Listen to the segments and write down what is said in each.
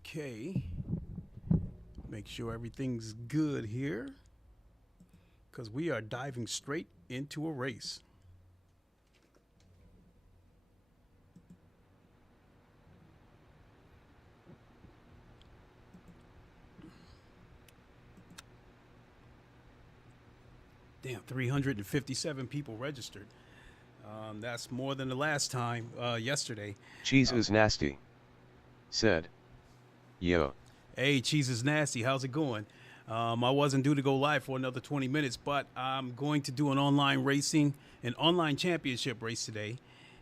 Okay, make sure everything's good here, because we are diving straight into a race. Damn, 357 people registered. That's more than the last time, yesterday. Cheese is nasty. Said. Yo. Hey, Cheese is nasty. How's it going? I wasn't due to go live for another 20 minutes, but I'm going to do an online championship race today.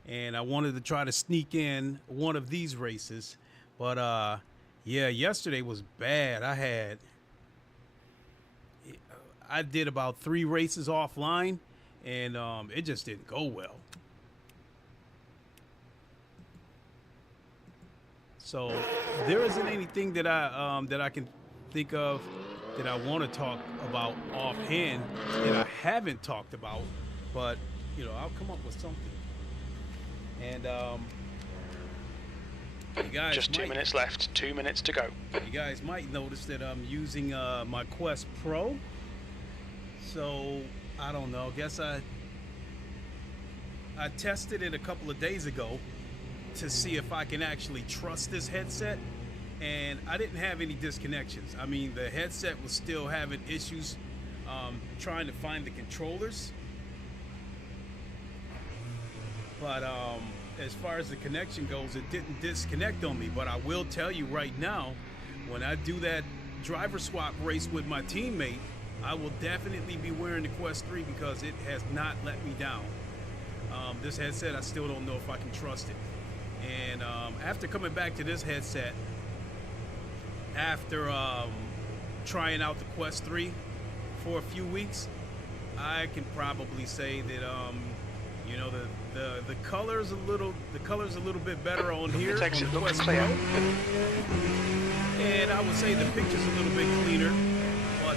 And I wanted to try to sneak in one of these races. But, yeah, yesterday was bad. I did about 3 races offline, and it just didn't go well. So there isn't anything that I can think of that I want to talk about offhand that I haven't talked about, but you know, I'll come up with something. And you guys just 2 minutes left, 2 minutes to go. You guys might notice that I'm using my Quest Pro. So I don't know. I guess I tested it a couple of days ago to see if I can actually trust this headset, and I didn't have any disconnections. I mean, the headset was still having issues trying to find the controllers, but as far as the connection goes, it didn't disconnect on me. But I will tell you right now, when I do that driver swap race with my teammate, I will definitely be wearing the Quest 3 because it has not let me down. This headset, I still don't know if I can trust it. And after coming back to this headset, after trying out the Quest 3 for a few weeks, I can probably say that you know, the color's a little bit better on here. It on the looks Quest clear. Pro. And I would say the picture's a little bit cleaner, but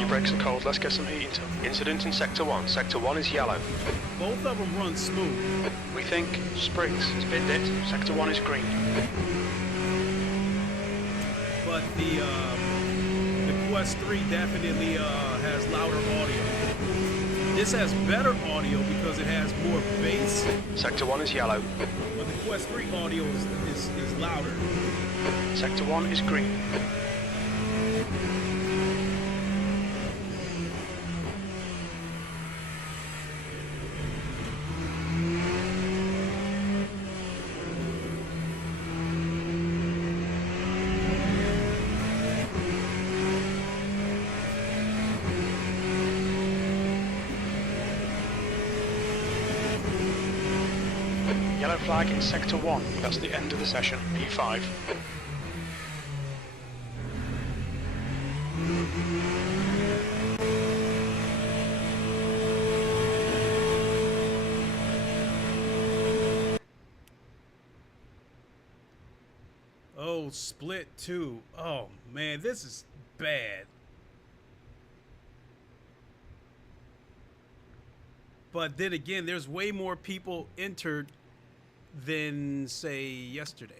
your brakes are cold, let's get some heat into them. Incident in Sector 1. Sector 1 is yellow. both of them run smooth. We think springs, spinned it. Sector 1 is green. But the Quest 3 definitely has louder audio. This has better audio because it has more bass. Sector 1 is yellow. But the Quest 3 audio is louder. Sector 1 is green. Yellow flag in Sector 1. That's the end of the session. P5. Oh, split 2. Oh, man, this is bad. But then again, there's way more people entered than, say, yesterday.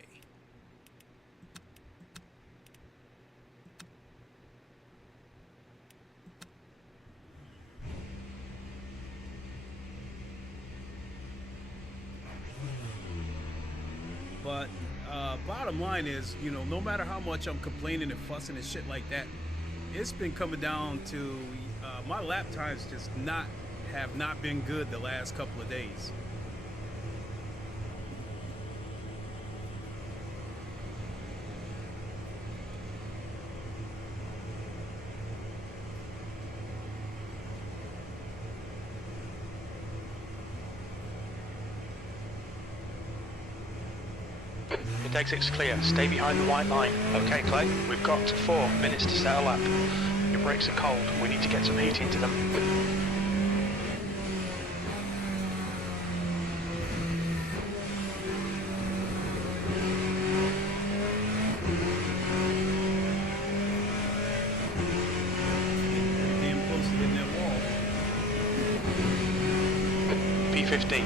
But bottom line is, you know, no matter how much I'm complaining and fussing and shit like that, it's been coming down to my lap times just have not been good the last couple of days. It exit's clear. Stay behind the white line. Okay, Clay, we've got 4 minutes to set a lap. Your brakes are cold. We need to get some heat into them. Damn close to hitting that wall. P15.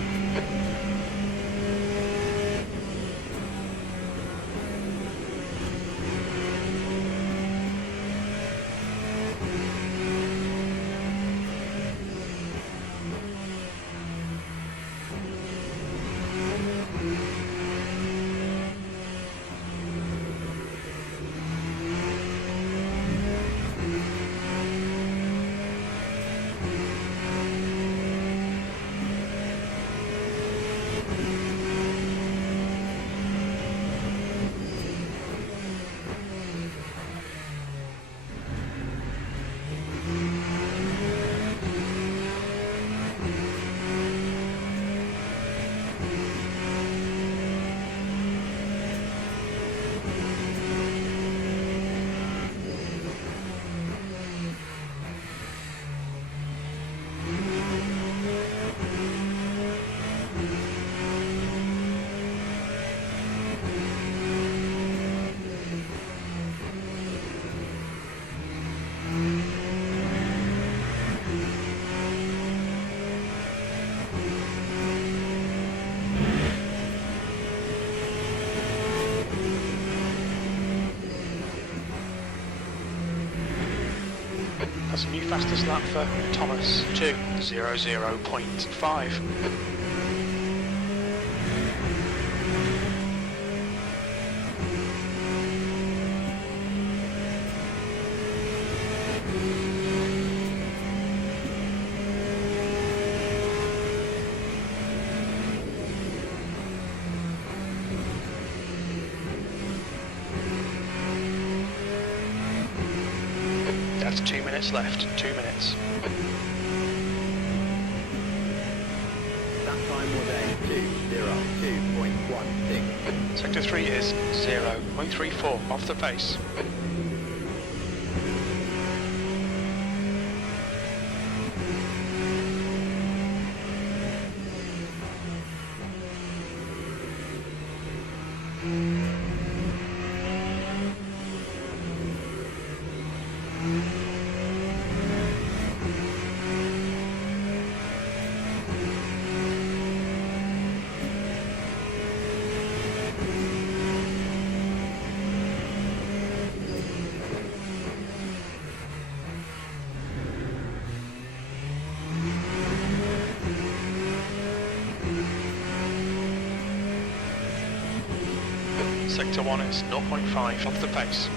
That's a new fastest lap for Thomas, 2:00.5. That's 2 minutes left, 2 minutes. That time was a 2:02.16. Sector 3 is 0.34 off the pace. Sector 1 is 0.5 off the pace.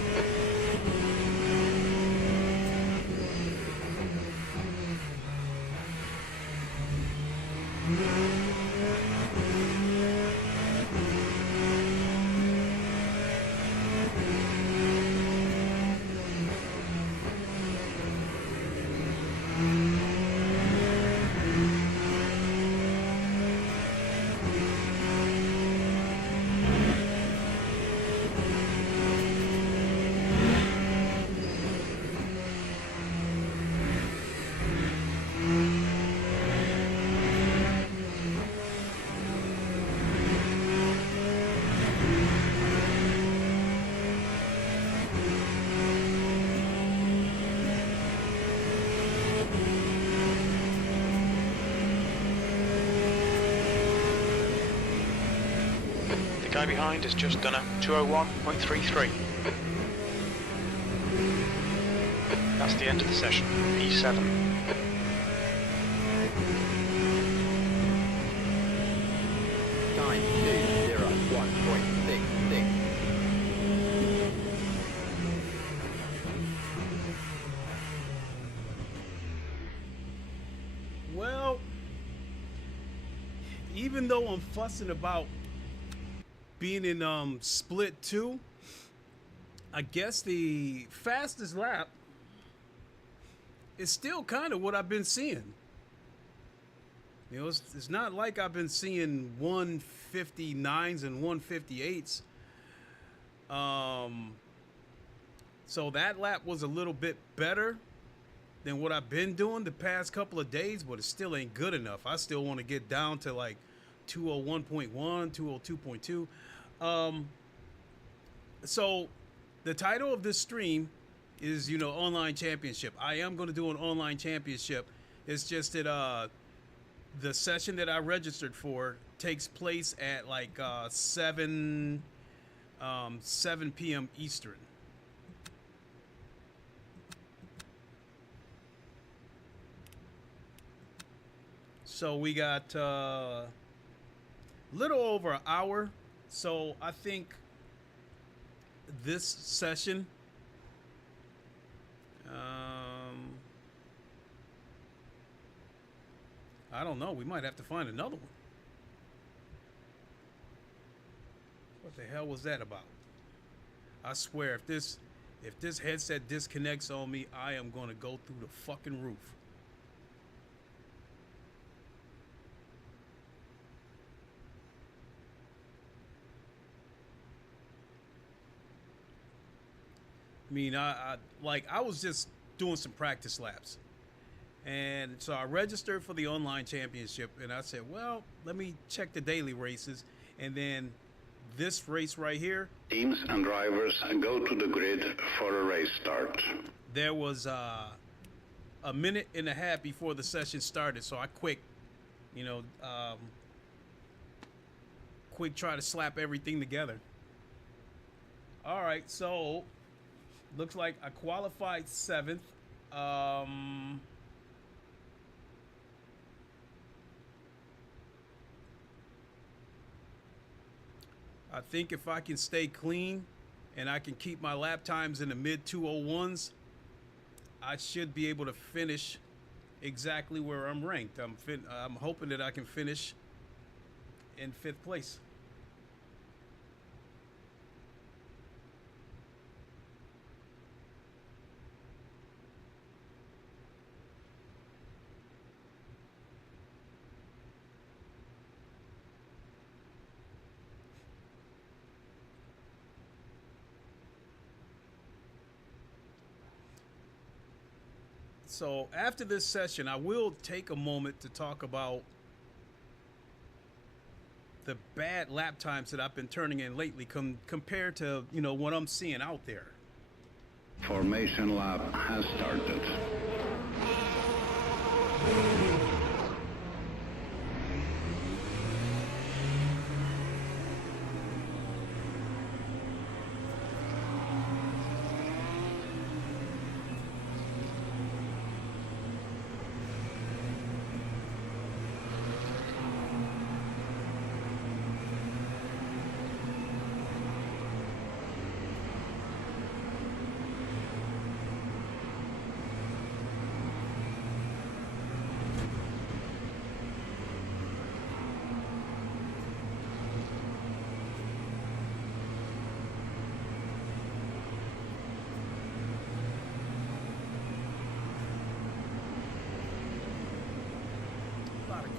The guy behind has just done a 2:01.33. That's the end of the session, P7. Time 2:01.66. Well, even though I'm fussing about being in split 2, I guess the fastest lap is still kind of what I've been seeing. You know, it's not like I've been seeing 159s and 158s. So that lap was a little bit better than what I've been doing the past couple of days, but it still ain't good enough. I still want to get down to like 201.1, 202.2. So the title of this stream is, you know, online championship. I am going to do an online championship. It's just that the session that I registered for takes place at like 7 p.m. Eastern. So we got little over an hour. So I think this session, I don't know. We might have to find another one. What the hell was that about? I swear, if this headset disconnects on me, I am going to go through the fucking roof. I mean, I was just doing some practice laps. And so I registered for the online championship, and I said, well, let me check the daily races. And then this race right here. Teams and drivers go to the grid for a race start. There was a minute and a half before the session started, so I quick try to slap everything together. All right, so looks like I qualified 7th. I think if I can stay clean and I can keep my lap times in the mid 201s, I should be able to finish exactly where I'm ranked. I'm hoping that I can finish in 5th place. So after this session, I will take a moment to talk about the bad lap times that I've been turning in lately compared to, you know, what I'm seeing out there. Formation lap has started.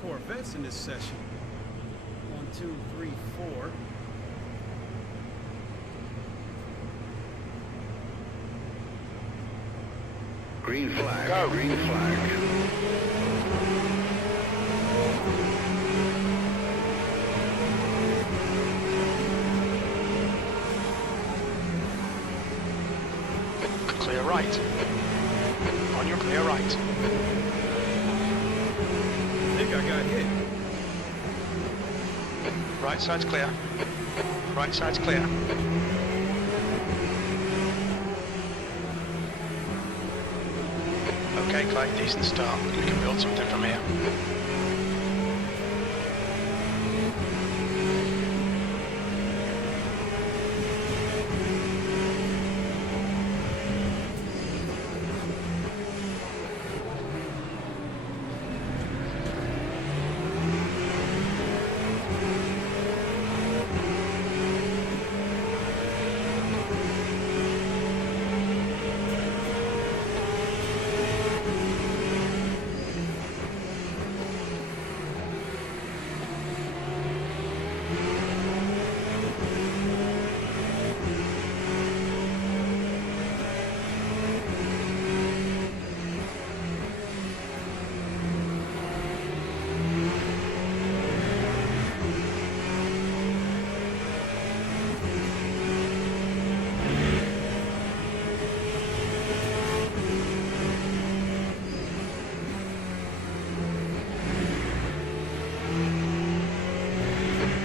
Corvettes in this session. 1, 2, 3, 4. Green flag. Go. Green flag. Clear right. On your clear right. I think I got hit. Right side's clear. Right side's clear. Okay, Clay, decent start. We can build something from here.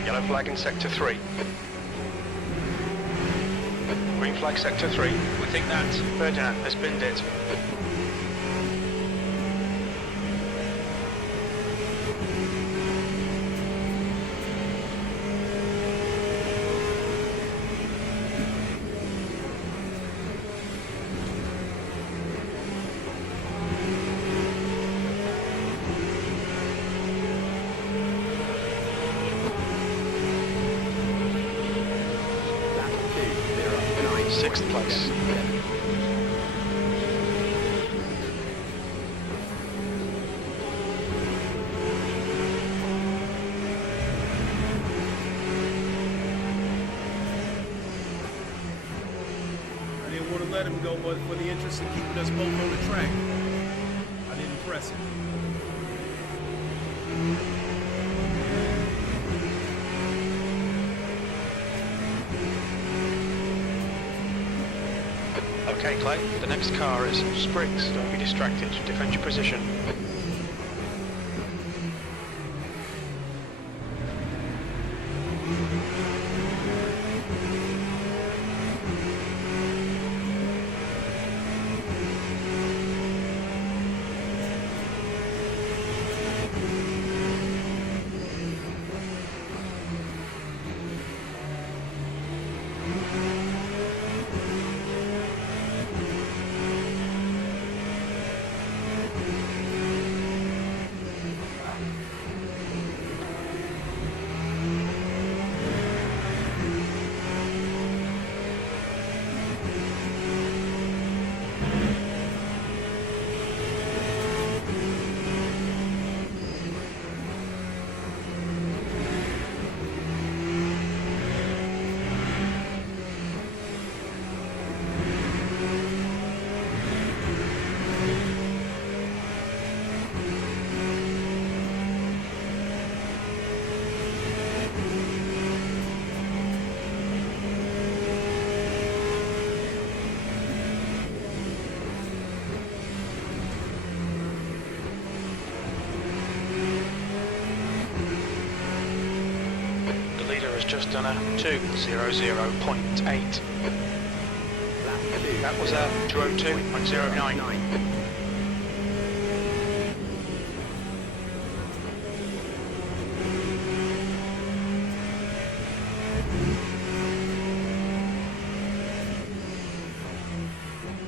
Yellow flag in sector 3. Green flag sector 3. We think that Verdun has binned it. Sixth place. I didn't want to let him go, but for the interest of keeping us both on the track, I didn't press it. Okay, Clay, the next car is Spriggs. Don't be distracted. Defend your position. leader has just done a 2:00.8. That was a 2:02.09.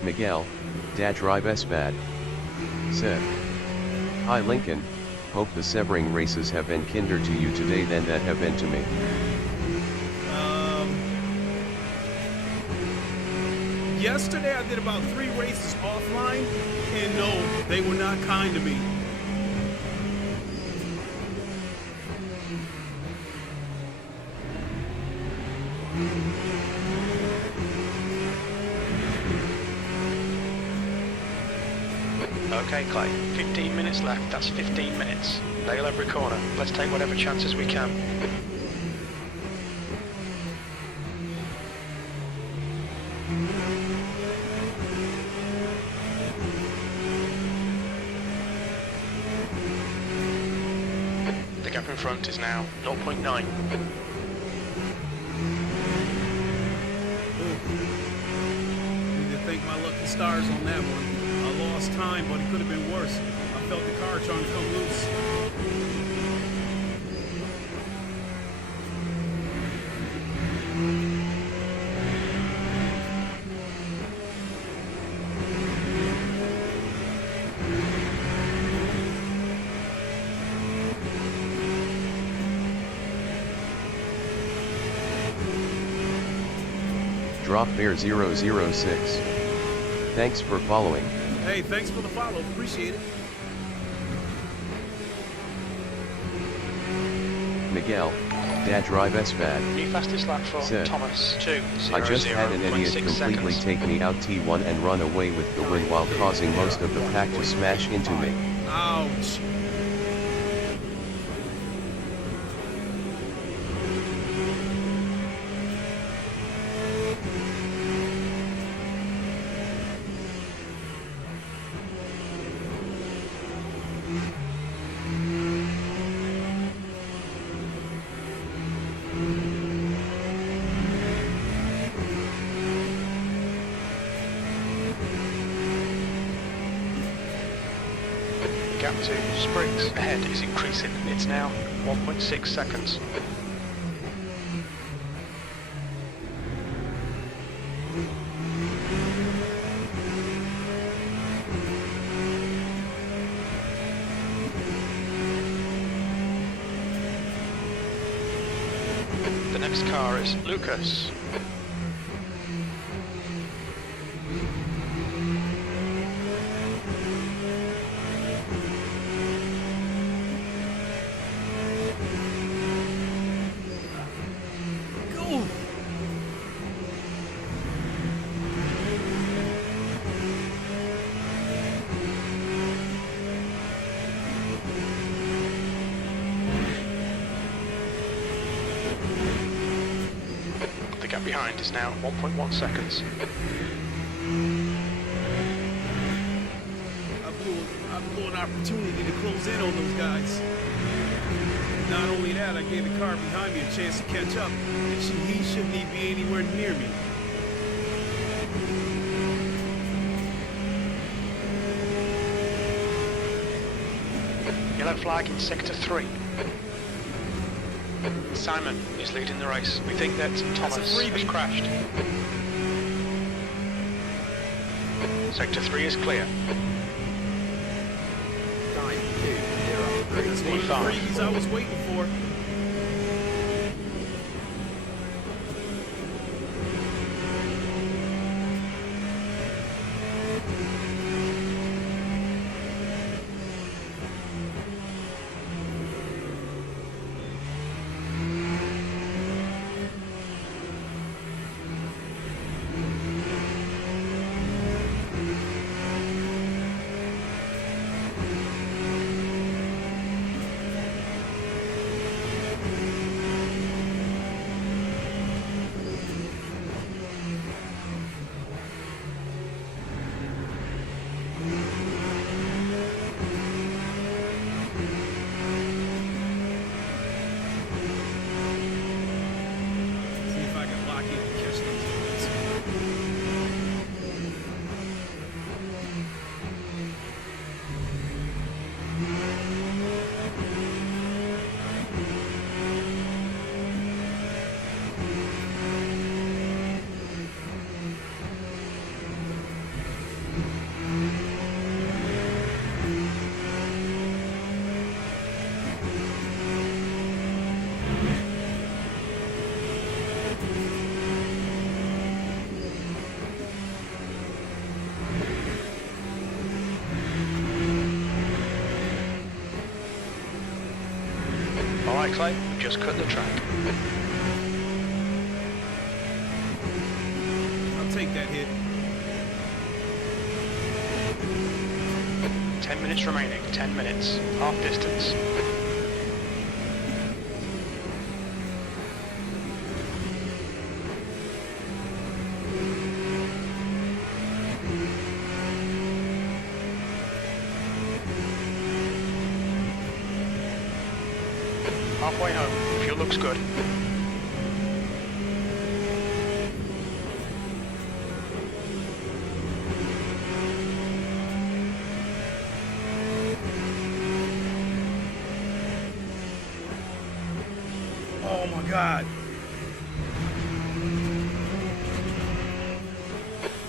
Miguel, Drive S bad, said. Hi Lincoln, hope the Sebring races have been kinder to you today than that have been to me. Yesterday I did about 3 races offline, and no, they were not kind to me. Okay, Clay, 15 minutes left. That's 15 minutes. Nail every corner. Let's take whatever chances we can. The gap in front is now 0.9. Need to thank my lucky stars on that one. I lost time, but it could have been worse. I felt the car trying to come loose. Drop Bear 006. Thanks for following. Hey, thanks for the follow. Appreciate it. Miguel, Drive S bad, New fastest lap for said. Thomas, 2:00.6 I just had an idiot completely seconds. take me out T1 and run away with the win while causing most of the pack to smash into me. Ouch. Gap to Springs ahead is increasing. It's now 1.6 seconds. The next car is Lucas. Go. The gap behind is now 1.1 seconds. I blew an opportunity to close in on those guys. Not only that, I gave the car behind me a chance to catch up, and he shouldn't even be anywhere near me. Yellow flag in sector 3. Simon is leading the race. We think that Thomas has crashed. Sector 3 is clear. That's one of the freebies I was waiting for. Alright Clay, we've just cut the track. I'll take that hit. 10 minutes remaining, 10 minutes, half distance. Halfway home, fuel looks good. Oh my God.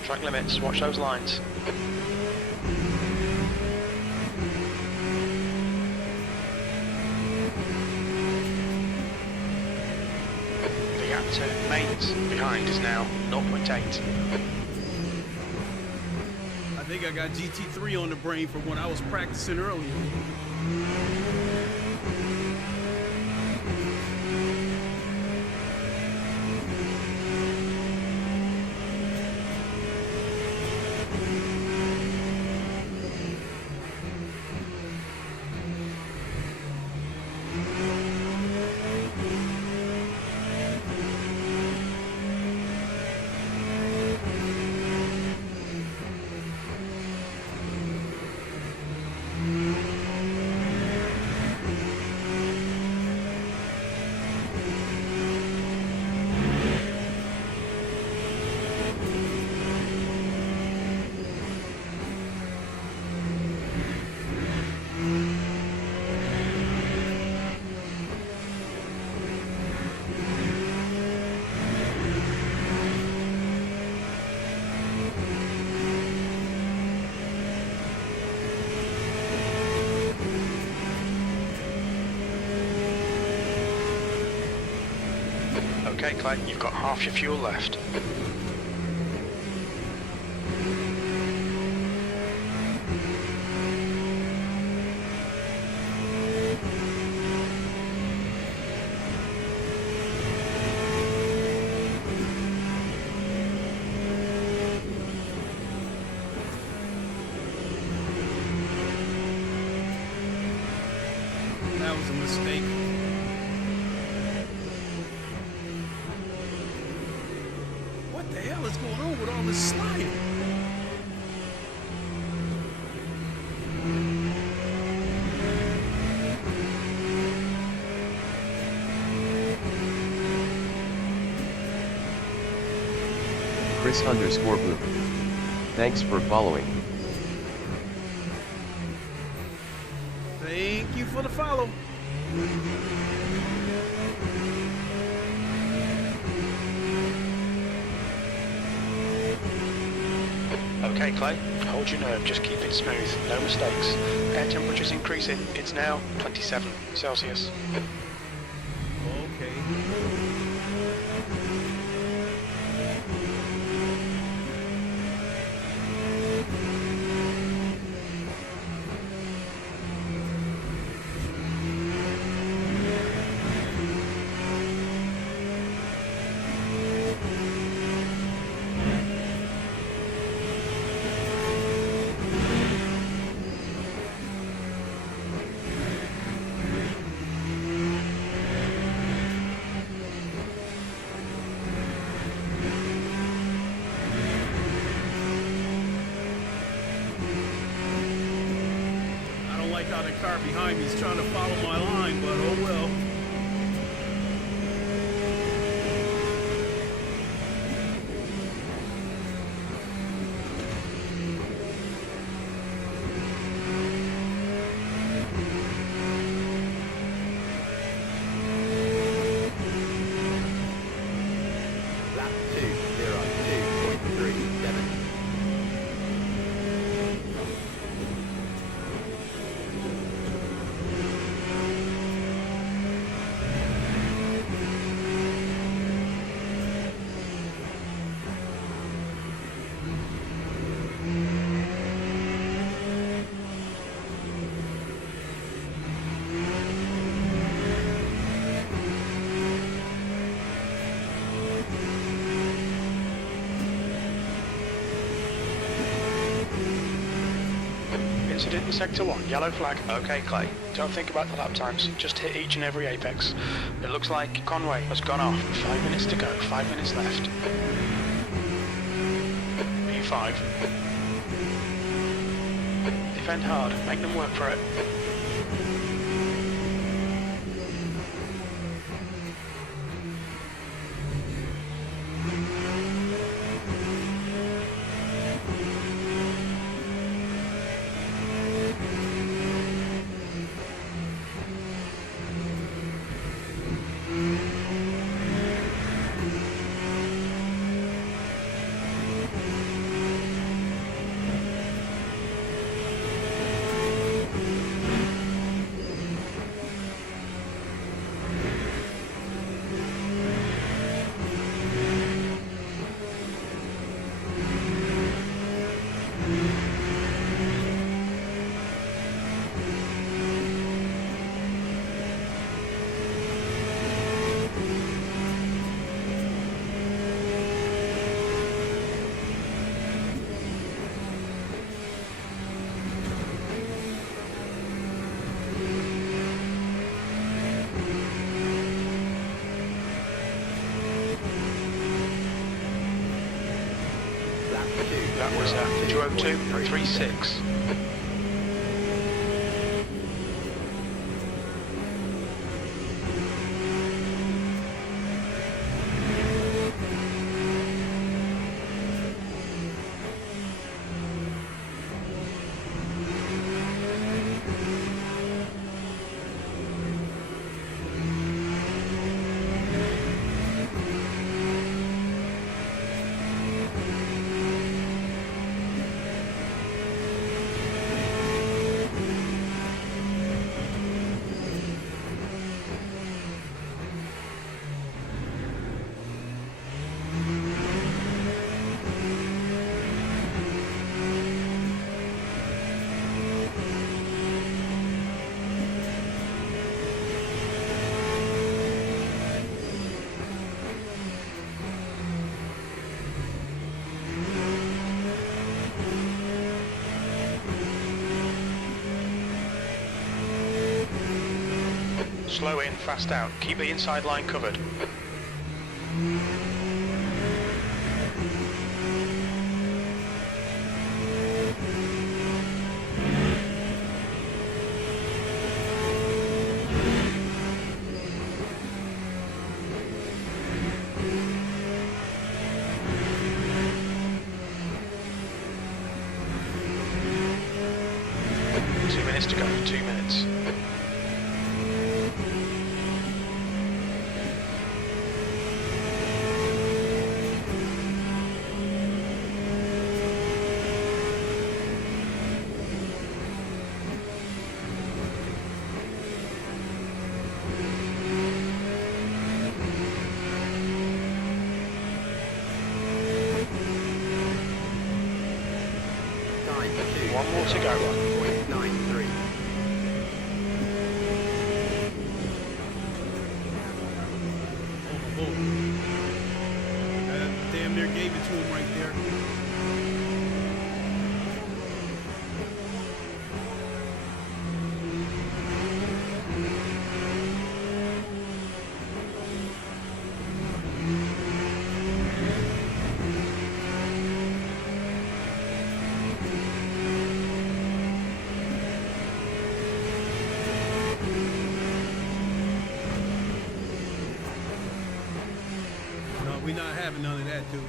Track limits, watch those lines. The gap to mains behind is now 0.8. I think I got GT3 on the brain from when I was practicing earlier. Okay Clay, you've got half your fuel left. That was a mistake. What the hell is going on with all this sliding? Chris_Boo. Thanks for following. Thank you for the follow. Okay Clay, hold your nerve, just keep it smooth, no mistakes. Air temperature's increasing, it's now 27 Celsius. Okay. How the car behind me is trying to follow my line, but oh well. Lap 2:02.37. Incident in Sector 1, yellow flag. Okay, Clay. Don't think about the lap times, just hit each and every apex. It looks like Conway has gone off. 5 minutes to go, 5 minutes left. P5. Defend hard, make them work for it. That was 202.36. Slow in, fast out. Keep the inside line covered. Two minutes to go, 2 minutes. One more to go. 1.93. Damn near gave it to him right there. We not having none of that, dude.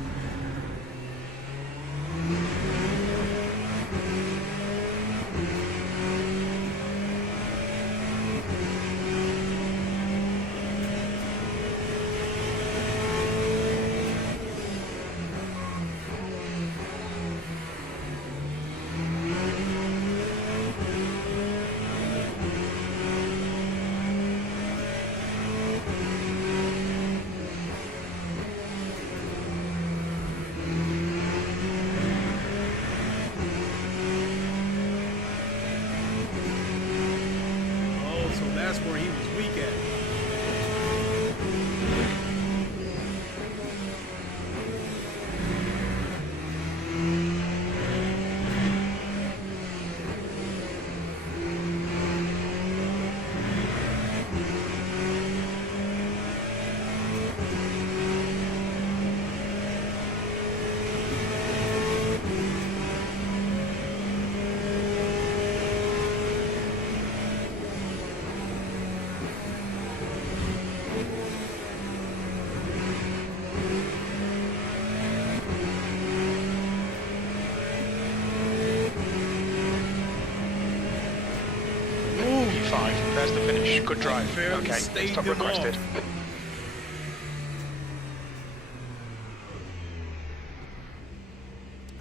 You could drive. Barely Okay, stayed stop them requested. off.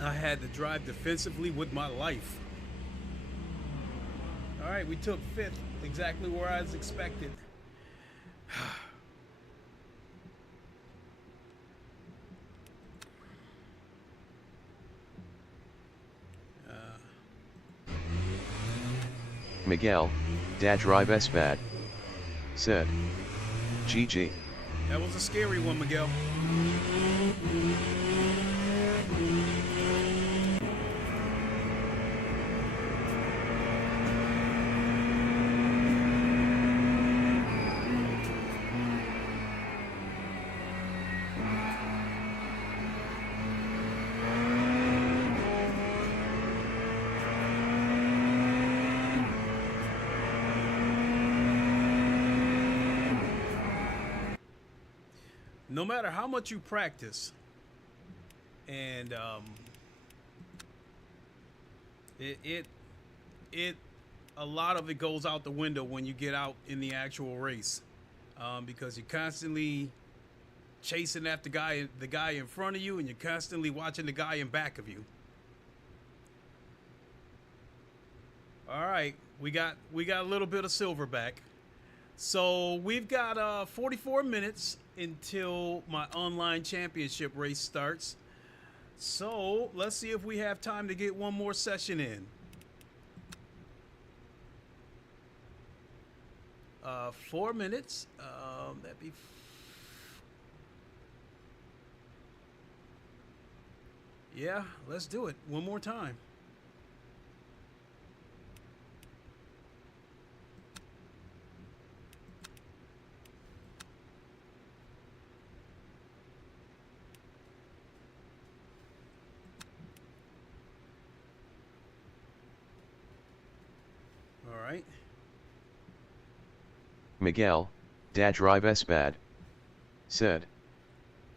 I had to drive defensively with my life. All right, we took 5th, exactly where I was expected. Miguel, Dad drive S bad. Said. GG. That was a scary one, Miguel. No matter how much you practice, and a lot of it goes out the window when you get out in the actual race, because you're constantly chasing after the guy in front of you, and you're constantly watching the guy in back of you. All right, we got a little bit of silver back. So we've got 44 minutes until my online championship race starts. So let's see if we have time to get one more session in. 4 minutes. That'd be. Yeah, let's do it one more time. All right. Miguel, Dad drive S bad. Said.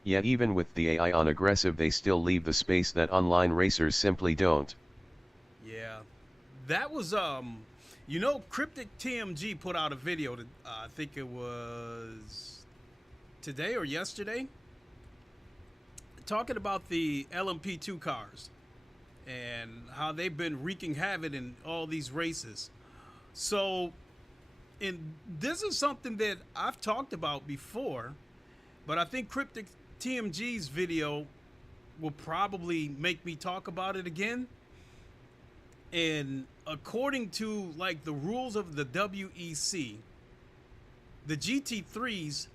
Yet even with the AI on aggressive they still leave the space that online racers simply don't. Yeah. That was, you know, Cryptic TMG put out a video that I think it was today or yesterday, talking about the LMP2 cars and how they've been wreaking havoc in all these races. So, and this is something that I've talked about before, but I think Cryptic TMG's video will probably make me talk about it again. And according to like the rules of the WEC, the GT3s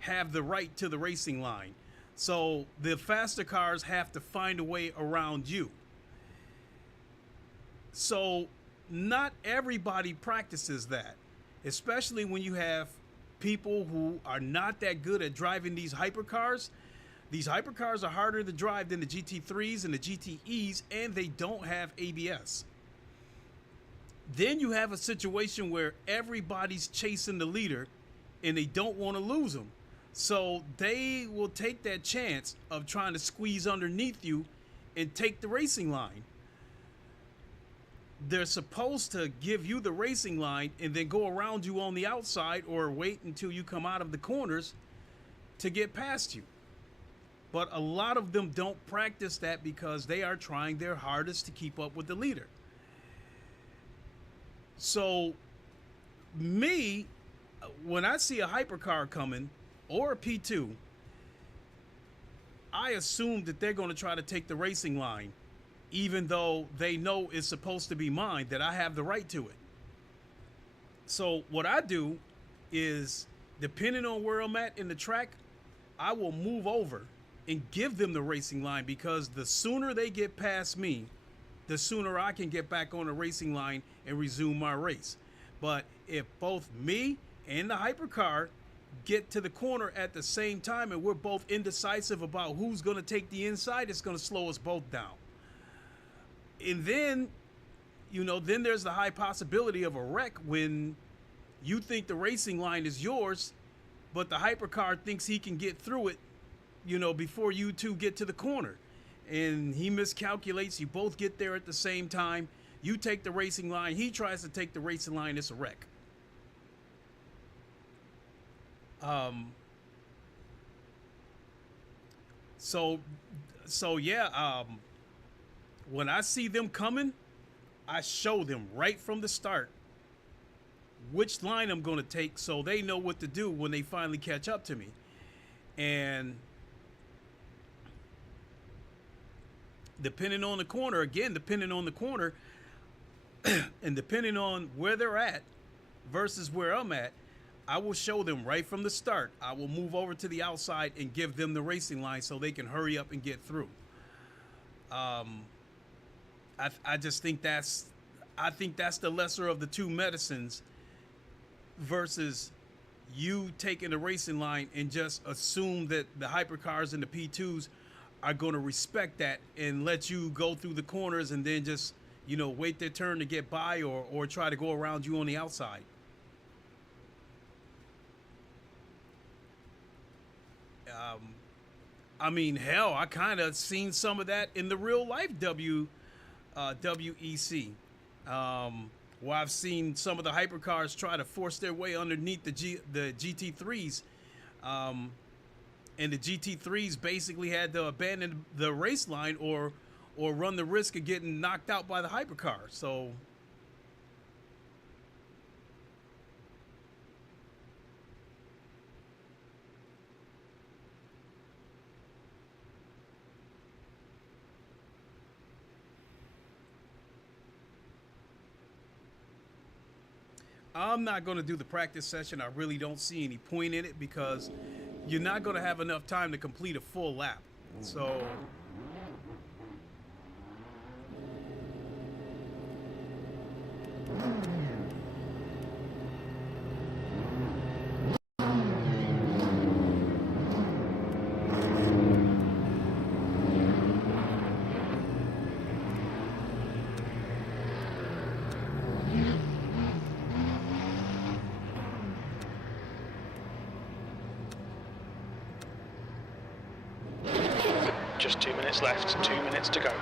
have the right to the racing line. So the faster cars have to find a way around you. So not everybody practices that, especially when you have people who are not that good at driving these hypercars. These hypercars are harder to drive than the GT3s and the GTEs, and they don't have ABS. Then you have a situation where everybody's chasing the leader and they don't want to lose him. So they will take that chance of trying to squeeze underneath you and take the racing line. They're supposed to give you the racing line and then go around you on the outside or wait until you come out of the corners to get past you. But a lot of them don't practice that because they are trying their hardest to keep up with the leader. So me, when I see a hypercar coming or a P2, I assume that they're going to try to take the racing line, even though they know it's supposed to be mine, that I have the right to it. So what I do is, depending on where I'm at in the track, I will move over and give them the racing line, because the sooner they get past me, the sooner I can get back on the racing line and resume my race. But if both me and the hypercar get to the corner at the same time and we're both indecisive about who's going to take the inside, it's going to slow us both down. And then, you know, then there's the high possibility of a wreck when you think the racing line is yours, but the hypercar thinks he can get through it, you know, before you two get to the corner. And he miscalculates, you both get there at the same time, you take the racing line, he tries to take the racing line, it's a wreck. So yeah, when I see them coming, I show them right from the start which line I'm going to take, so they know what to do when they finally catch up to me. And depending on the corner, and depending on where they're at versus where I'm at, I will show them right from the start. I will move over to the outside and give them the racing line so they can hurry up and get through. I just think that's the lesser of the two medicines versus you taking the racing line and just assume that the hypercars and the P2s are going to respect that and let you go through the corners and then just, you know, wait their turn to get by or try to go around you on the outside. I mean, hell, I kind of seen some of that in the real life WEC, where I've seen some of the hypercars try to force their way underneath the GT3s, and the GT3s basically had to abandon the race line or run the risk of getting knocked out by the hypercar. So I'm not going to do the practice session. I really don't see any point in it because you're not going to have enough time to complete a full lap. So just 2 minutes left, 2 minutes to go.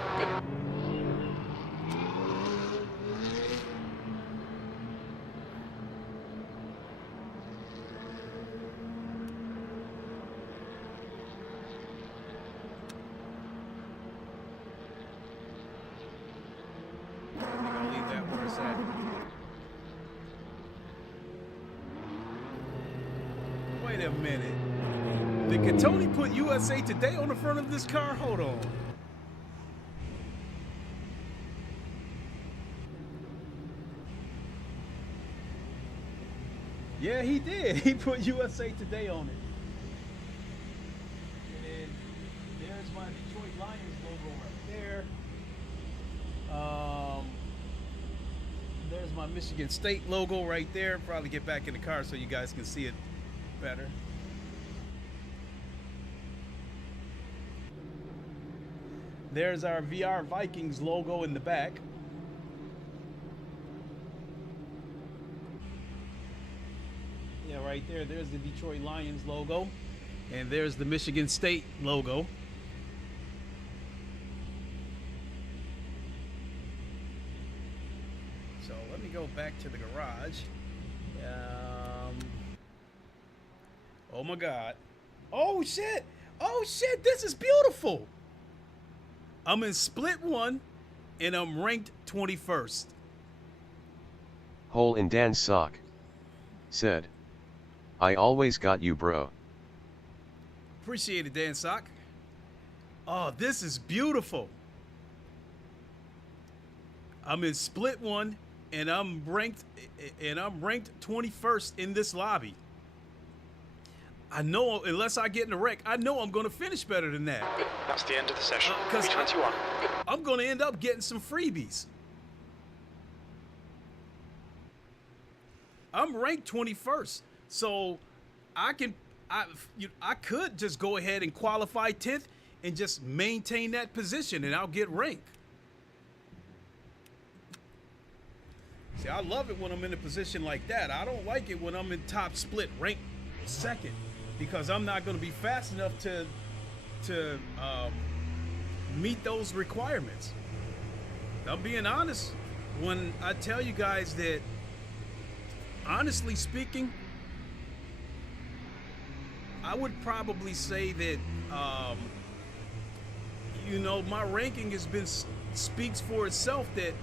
I'm going to leave that where it's at. Wait a minute. Did Tony put USA Today on the front of this car? Hold on. Yeah, he did. He put USA Today on it. And there's my Detroit Lions logo right there. There's my Michigan State logo right there. Probably get back in the car so you guys can see it better. There's our VR Vikings logo in the back. Yeah, right there. There's the Detroit Lions logo. And there's the Michigan State logo. So let me go back to the garage. Oh my God. Oh shit. Oh shit, this is beautiful. I'm in split 1 and I'm ranked 21st. Hole in Dan's sock. Said, I always got you, bro. Appreciate it, Dan Sock. Oh, this is beautiful. I'm in split 1 and I'm ranked 21st in this lobby. I know, unless I get in a wreck, I know I'm going to finish better than that. That's the end of the session. Because B21. I'm going to end up getting some freebies. I'm ranked 21st, so I could just go ahead and qualify 10th and just maintain that position, and I'll get ranked. See, I love it when I'm in a position like that. I don't like it when I'm in top split, ranked 2nd. Because I'm not going to be fast enough to meet those requirements. I'm being honest when I tell you guys that, honestly speaking, I would probably say that, you know, my ranking has been speaks for itself. That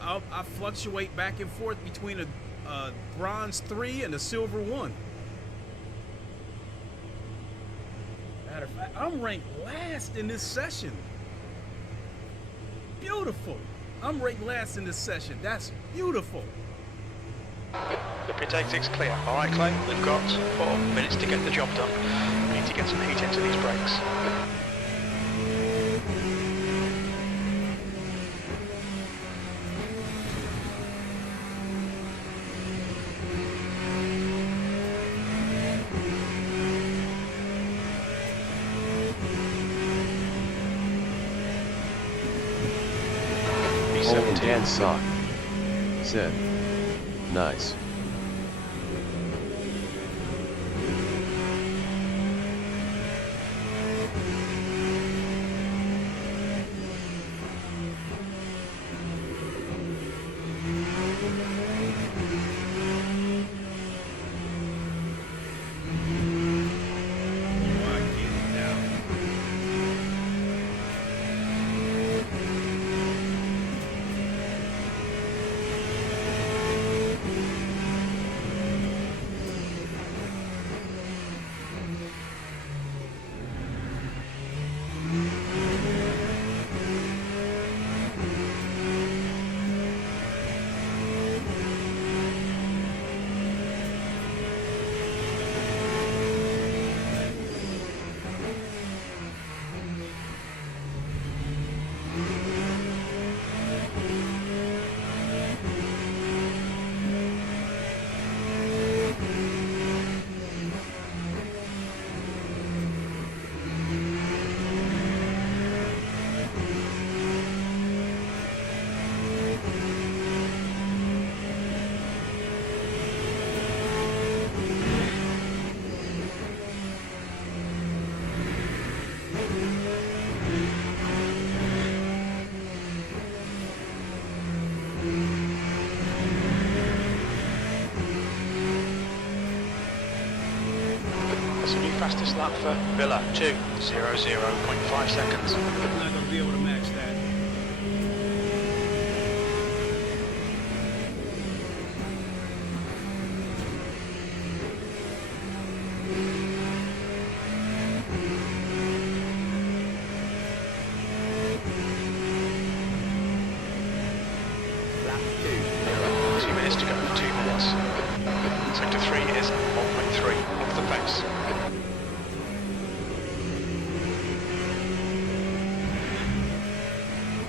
I fluctuate back and forth between a bronze 3 and a silver 1. Matter of fact, I'm ranked last in this session. Beautiful. I'm ranked last in this session. That's beautiful. The pit exit's clear. All right, Clay, we've got 4 minutes to get the job done. We need to get some heat into these brakes. Old Dan Sock said, nice. Fastest lap for Villa, 2:00.5 seconds. I'm not going to be able to match that. Lap 2. 2 minutes to go for 2 minutes. Sector 3 is 1.3 off the pace.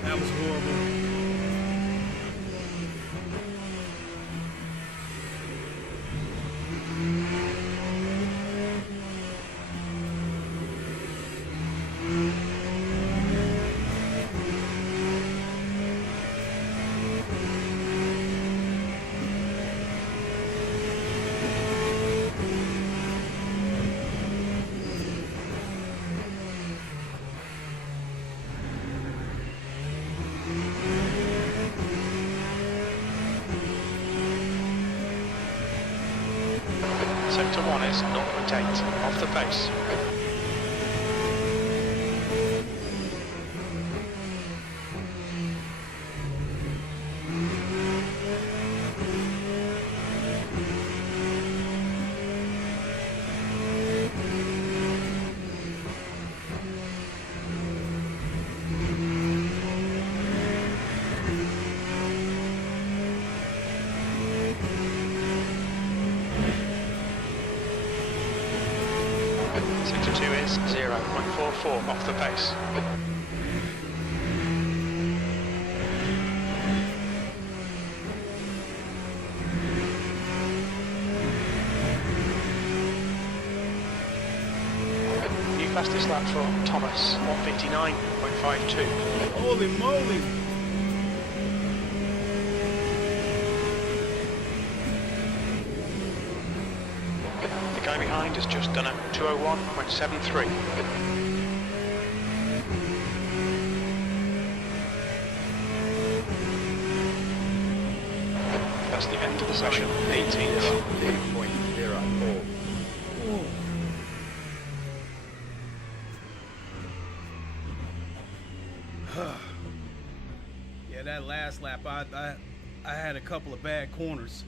That was horrible. Sector 1 is 0.8 off the pace. Sector 2 is 0.44 off the pace. New fastest lap for Thomas, 1:59.52. Holy moly. The guy behind has just done a 2:01.73. That's the end of the session, 18th. that last lap, I had a couple of bad corners.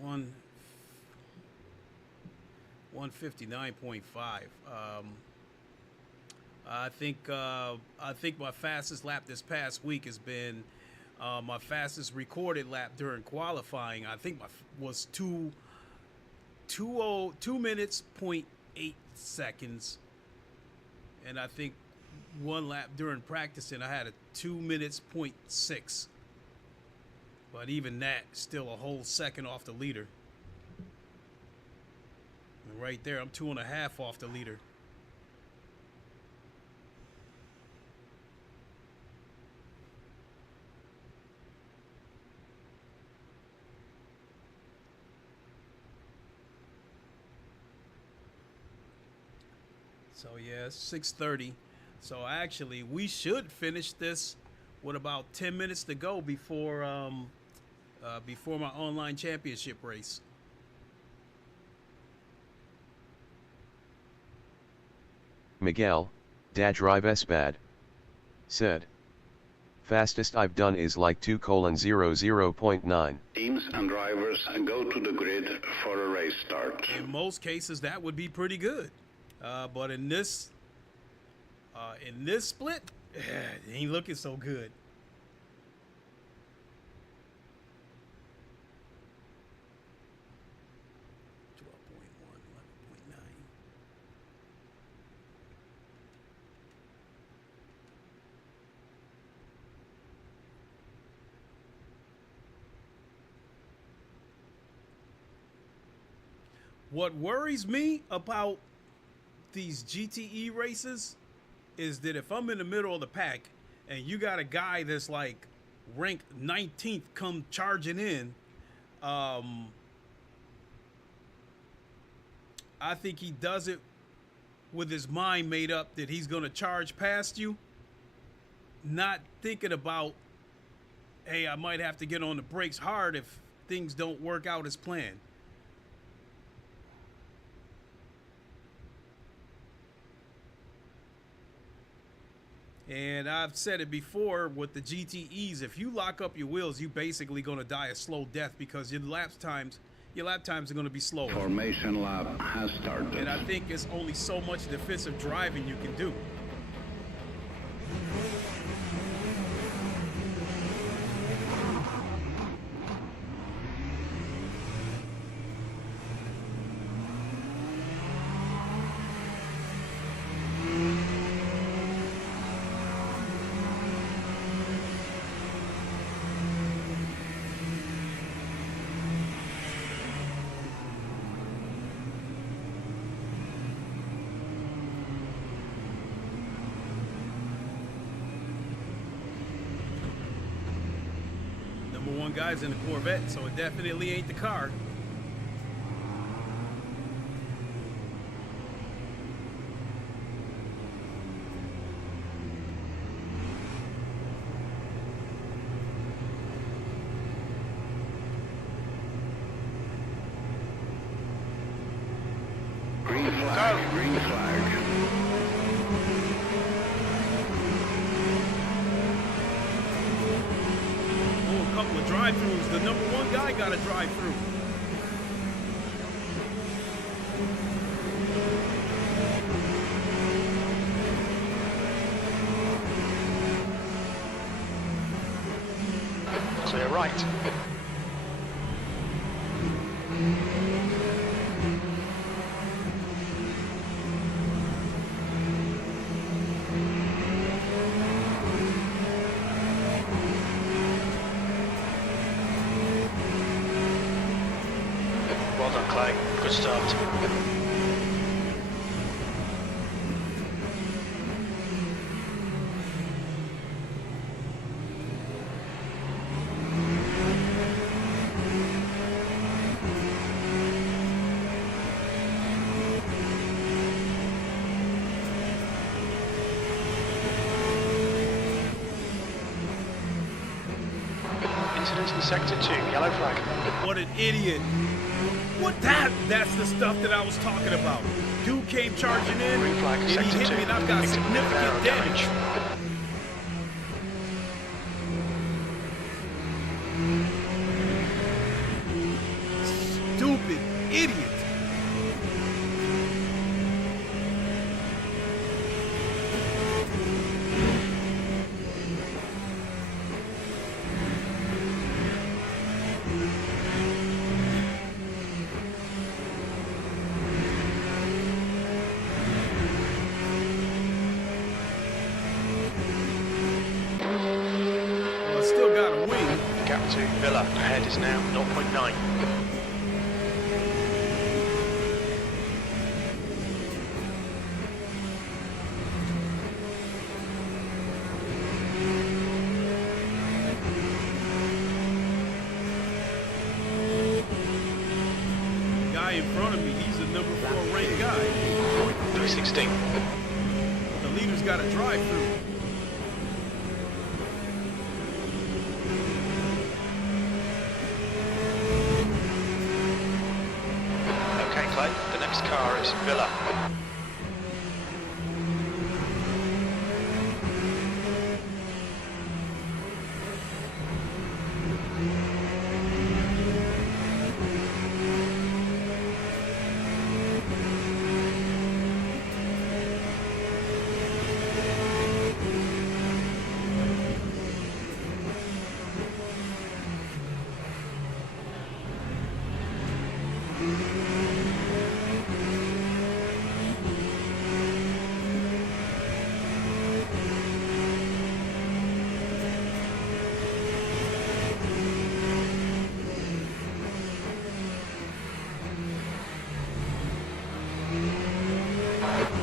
One 159.5. I think my fastest lap this past week has been my fastest recorded lap during qualifying. I think was 2 minutes 0.8 seconds, and I think one lap during practicing I had a 2 minutes 0.6. But even that, still a whole second off the leader. And right there, I'm 2.5 off the leader. So yeah, it's 6:30. So actually, we should finish this with about 10 minutes to go before my online championship race. Miguel, Da Drive S bad, said. Fastest I've done is like 2:00.9. Teams and drivers go to the grid for a race start. In most cases, that would be pretty good. But in this split, it ain't looking so good. What worries me about these GTE races is that if I'm in the middle of the pack and you got a guy that's like ranked 19th come charging in, I think he does it with his mind made up that he's going to charge past you, not thinking about, hey, I might have to get on the brakes hard if things don't work out as planned. And I've said it before with the GTEs, if you lock up your wheels, you basically going to die a slow death because your lap times are going to be slower. Formation lap has started. And I think it's only so much defensive driving you can do. One guy's in the Corvette, so it definitely ain't the car. Green flag, green flag. Couple of drive-throughs. The number one guy got a drive-through. Clear right. Well done, Clay. Good start. into the sector 2, yellow flag. What an idiot. What that's the stuff that I was talking about. Dude came charging in, Green flag, and he sector hit 2. me, and I've got Victim of significant aero damage. Stupid idiot. Well, I still got a wing. Gap to Villa, ahead is now 0.9. Guy in front of me, he's a number 4 ranked guy. 316. The leader's got a drive-through. Okay, Clay, the next car is Villa.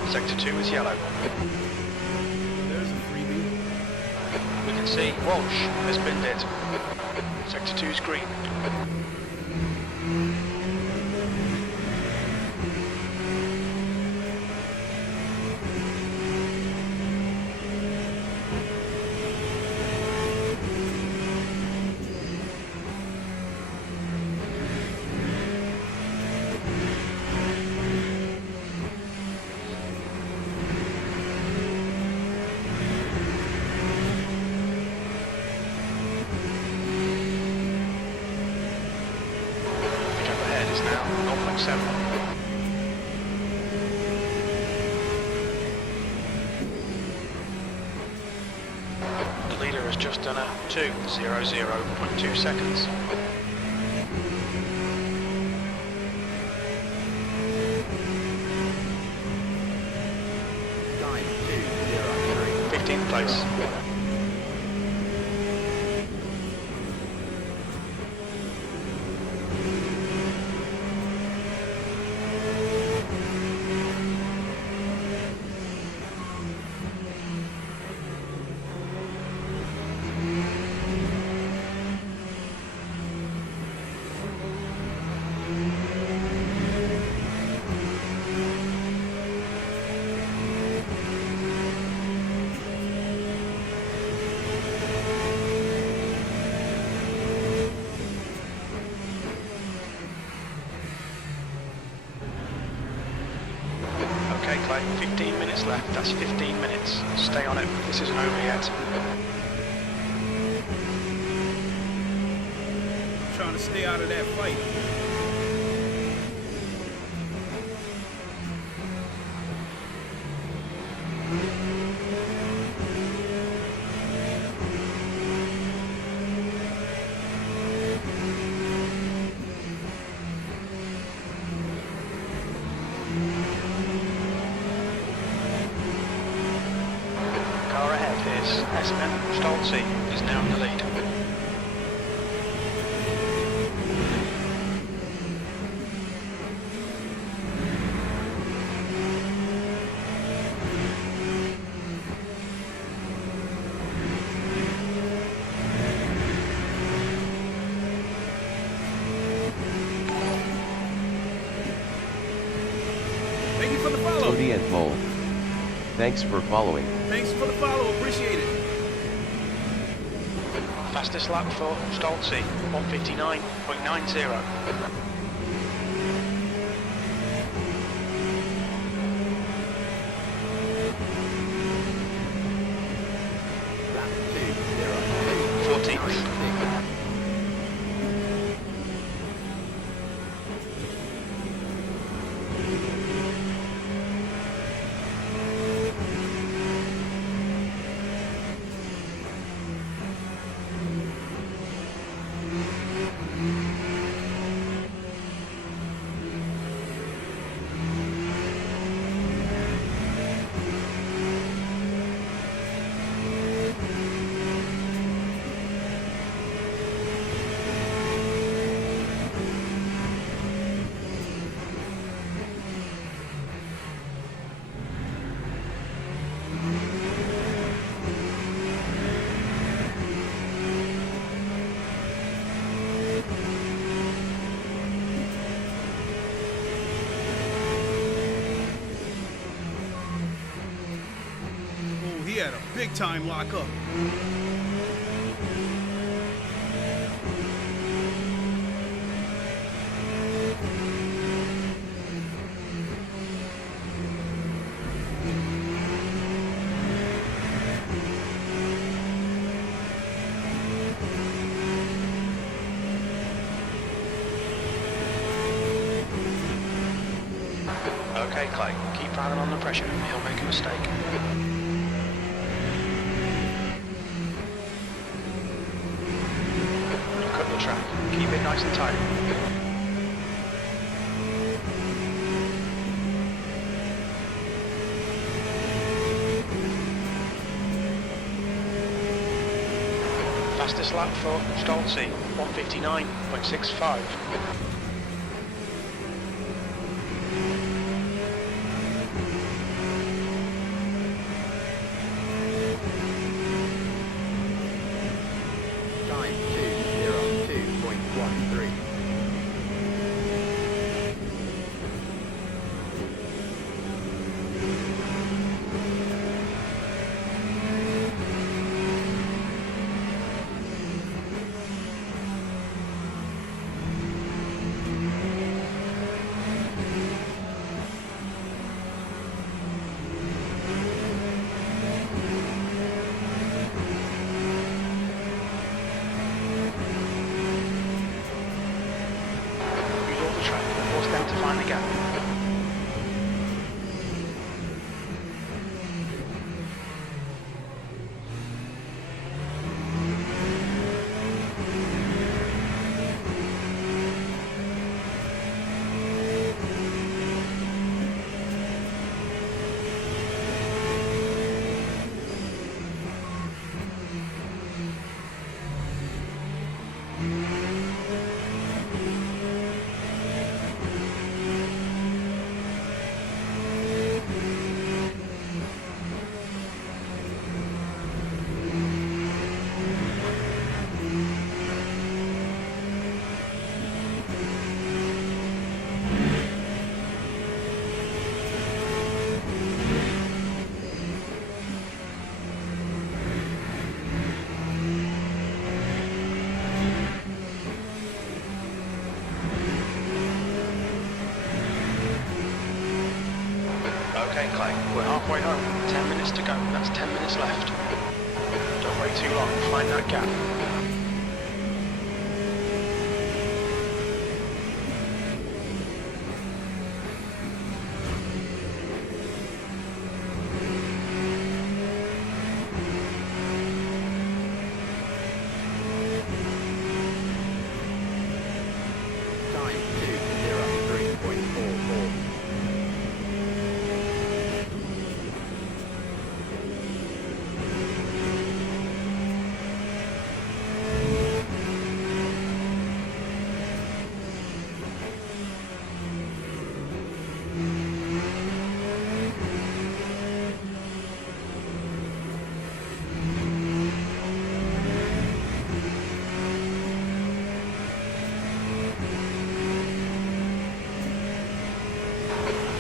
Sector 2 is yellow. There's a freebie. We can see Walsh has binned it. Sector 2 is green. The gap ahead is now 0.7. The leader has just done a 2:00.2 seconds. Time 2:03. 15th place. Okay, Clay, 15 minutes left. That's 15 minutes. Stay on it. This isn't over yet. Trying to stay out of that fight. Car ahead is SN Stolze, is now in the lead. Thank you for the follow. Tony and Mole. Thanks for following. Thanks for the follow. Appreciate it. Fastest lap for Stoltzy, 1:59.90. Lap 2:02. 14th. He had a big time lockup. Okay, Clay, keep driving on the pressure. He'll make a mistake. You cut the track. Keep it nice and tight. Fastest lap for Stoltzy, 1:59.65. Time 2:02.13. Use all the track. Force them to find the gap. Okay, Clay, we're halfway home. 10 minutes to go. That's 10 minutes left. Don't wait too long. Find that gap. Time 2:03.44.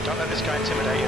Don't let this guy intimidate you.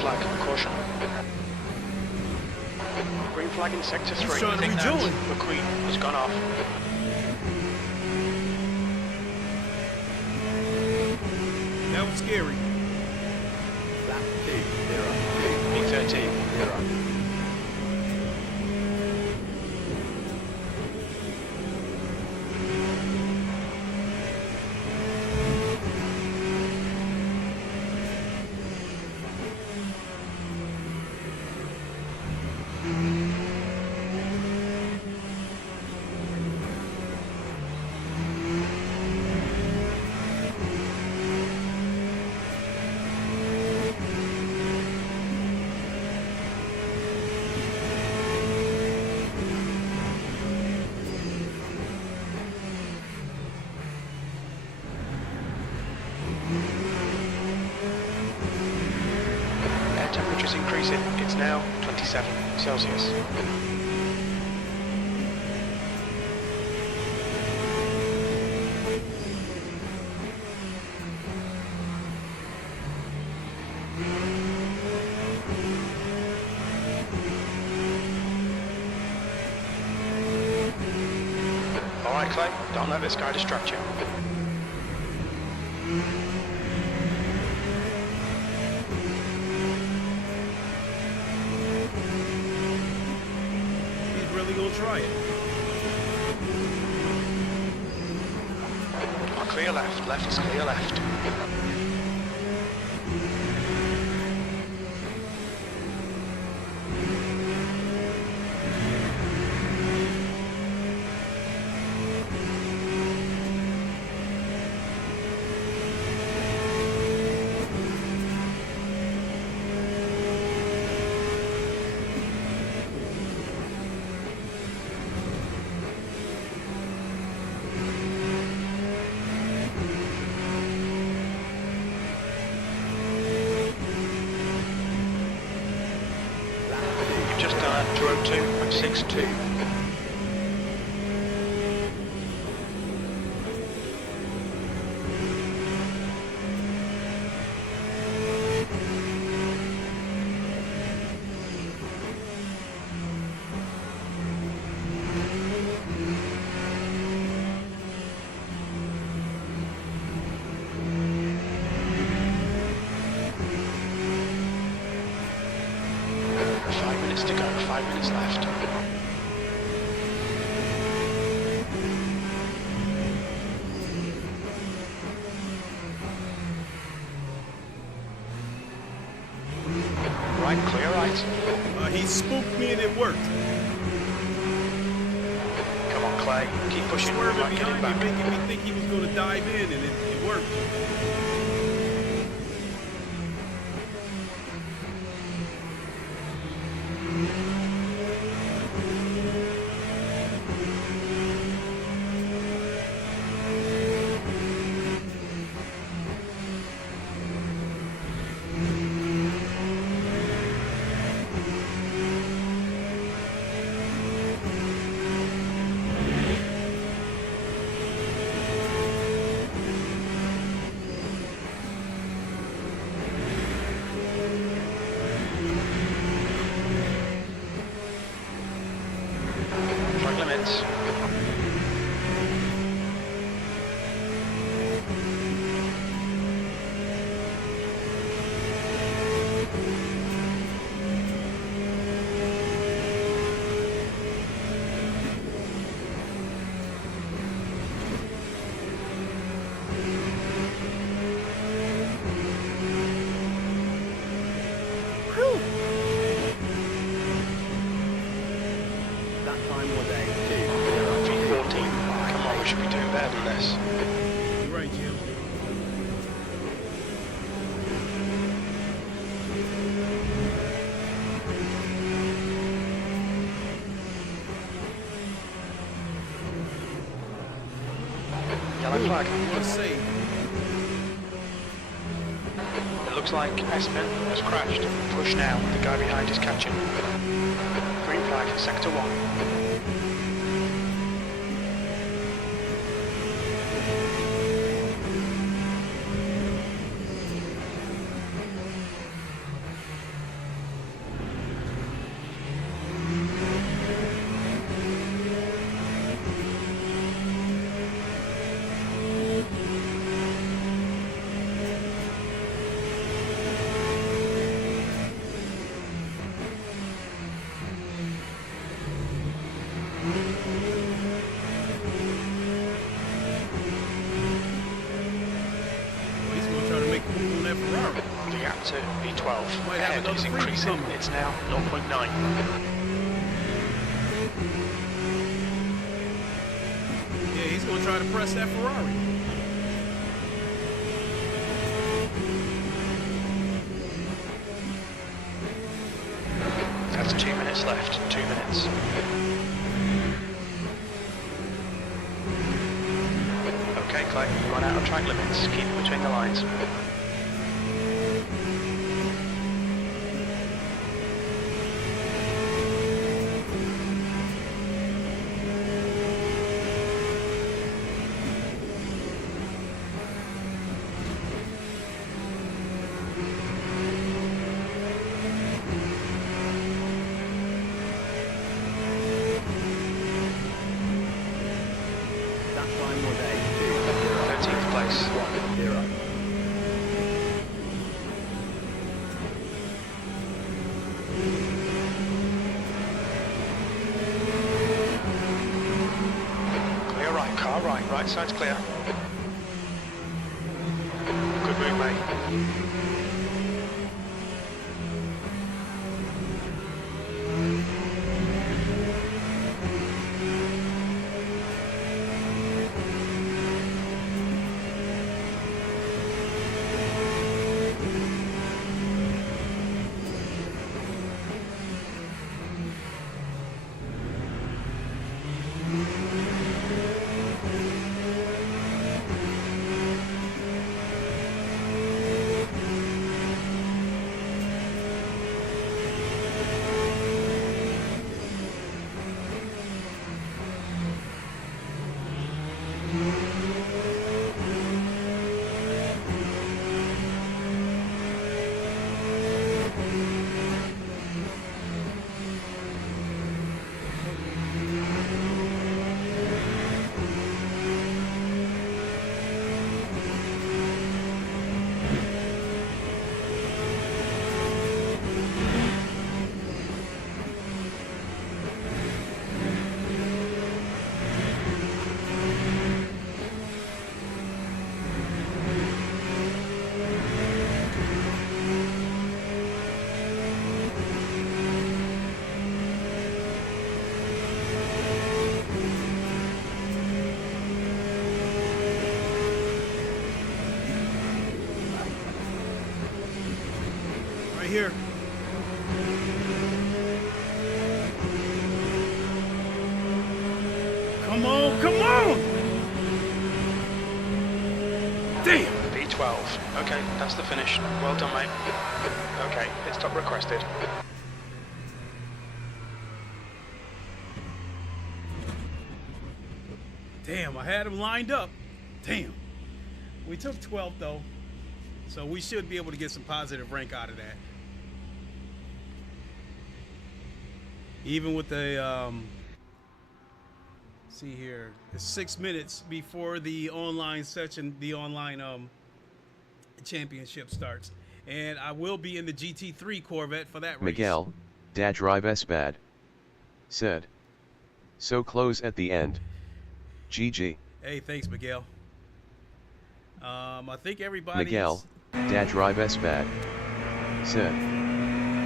flag, caution. Green flag in sector 3. He's trying I to think that rejoin. McQueen has gone off. That was scary. Lap 2, 0. B13. 0. Air temperature's increasing. It's now 27 Celsius. Alright Clay, don't let this guy distract you. He's really gonna try it. Oh, clear left, left's clear left. Just done a 202.62. To go, 5 minutes left. Right, clear right. He spooked me and it worked. Come on, Clay, keep pushing. Swerving Right, get it behind me, back. making me think he was gonna dive in, and it worked. Track limits. That time was a 2, 0. V14. Come on, we should be doing better than this. You're right, Jim. Yellow flag. What a save. It looks like S-Pen has crashed. Push now, the guy behind is catching. Green flag, sector 1. to V12. Might have Ahead another is freebie increasing. coming. It's now 0.9. Yeah, he's gonna try to press that Ferrari. That's 2 minutes left. 2 minutes. Okay, Clay, you've run out of track limits. Keep it between the lines. That time was a 13th place. 2-0. Clear right, car right. Right side's clear. Good move, mate. Right here. Come on, come on! Damn! V12. Okay, that's the finish. Well done, mate. Okay, pit stop requested. Damn, I had him lined up. Damn. We took 12th though, so we should be able to get some positive rank out of that. Even with the, see here, it's 6 minutes before the online session, the online championship starts. And I will be in the GT3 Corvette for that race. Miguel, Dad Drive S bad. Said. So close at the end. GG. Hey, thanks, Miguel. I think everybody. Miguel, Dad Drive S bad. Said.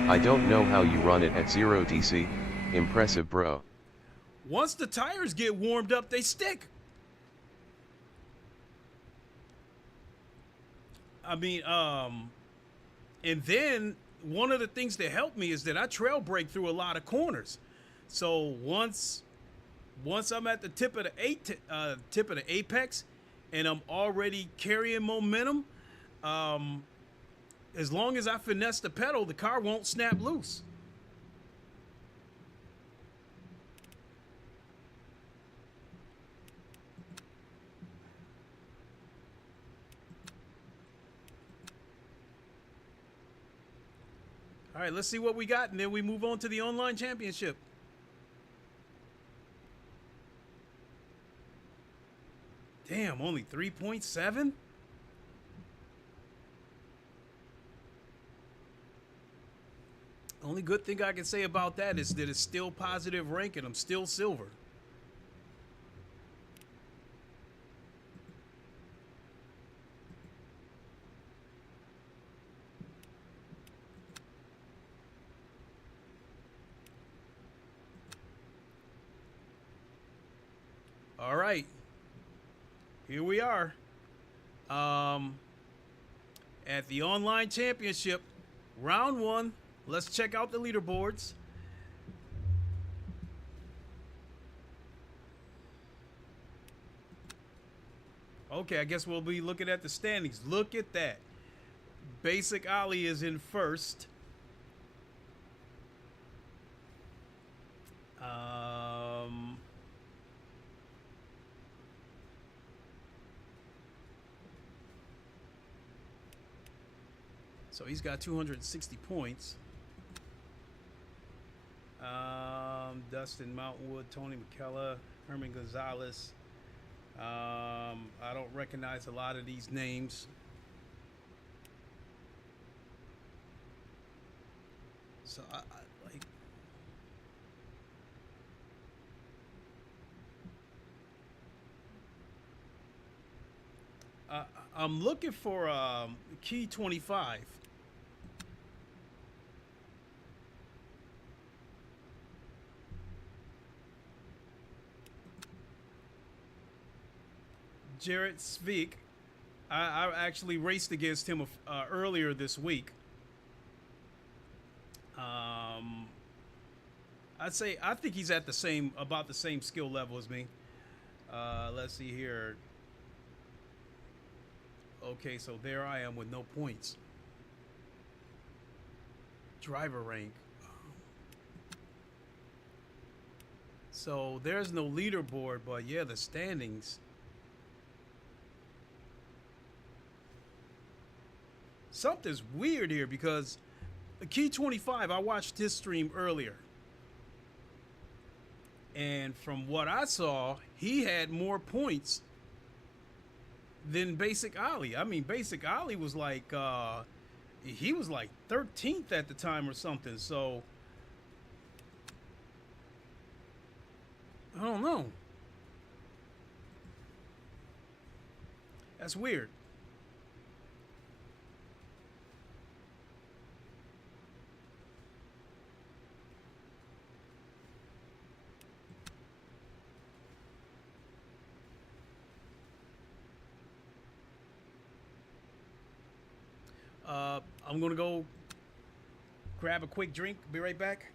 I don't know how you run it at 0 DC. Impressive, bro. Once the tires get warmed up, they stick. I mean, and then one of the things that helped me is that I trail brake through a lot of corners. So once I'm at the tip of the apex, and I'm already carrying momentum, as long as I finesse the pedal, the car won't snap loose. All right, let's see what we got, and then we move on to the online championship. Damn, only 3.7? Only good thing I can say about that is that it's still positive rank and I'm still silver. All right. Here we are. At the online championship, round 1. Let's check out the leaderboards. Okay, I guess we'll be looking at the standings. Look at that. Basic Ali is in first. So he's got 260 points. Dustin Mountainwood, Tony McKellar, Herman Gonzalez. I don't recognize a lot of these names. So I like. I'm looking for key 25. Jarrett Svik. I actually raced against him earlier this week. I think he's at about the same skill level as me. Let's see here. Okay, so there I am with no points. Driver rank. So there's no leaderboard, but yeah, the standings. Something's weird here because Key 25, I watched his stream earlier. And from what I saw, he had more points than Basic Ali. I mean, Basic Ali was like, he was like 13th at the time or something. So, I don't know. That's weird. I'm gonna go grab a quick drink. Be right back.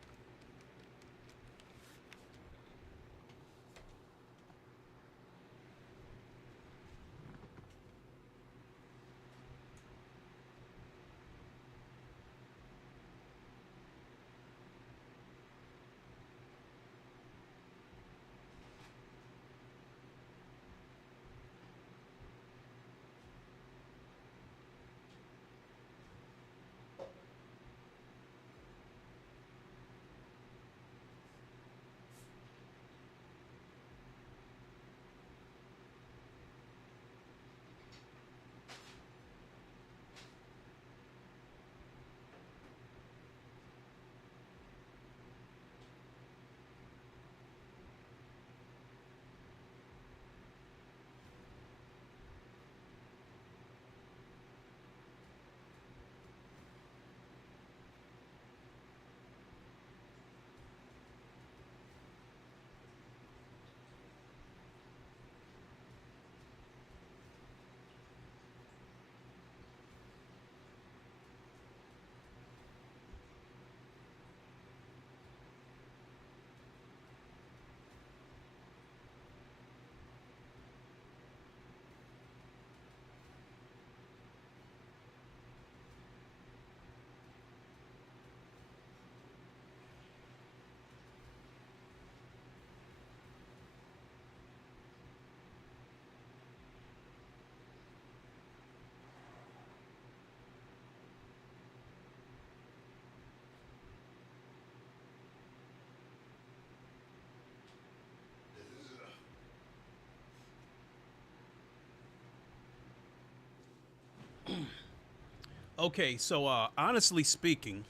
Okay, so honestly speaking,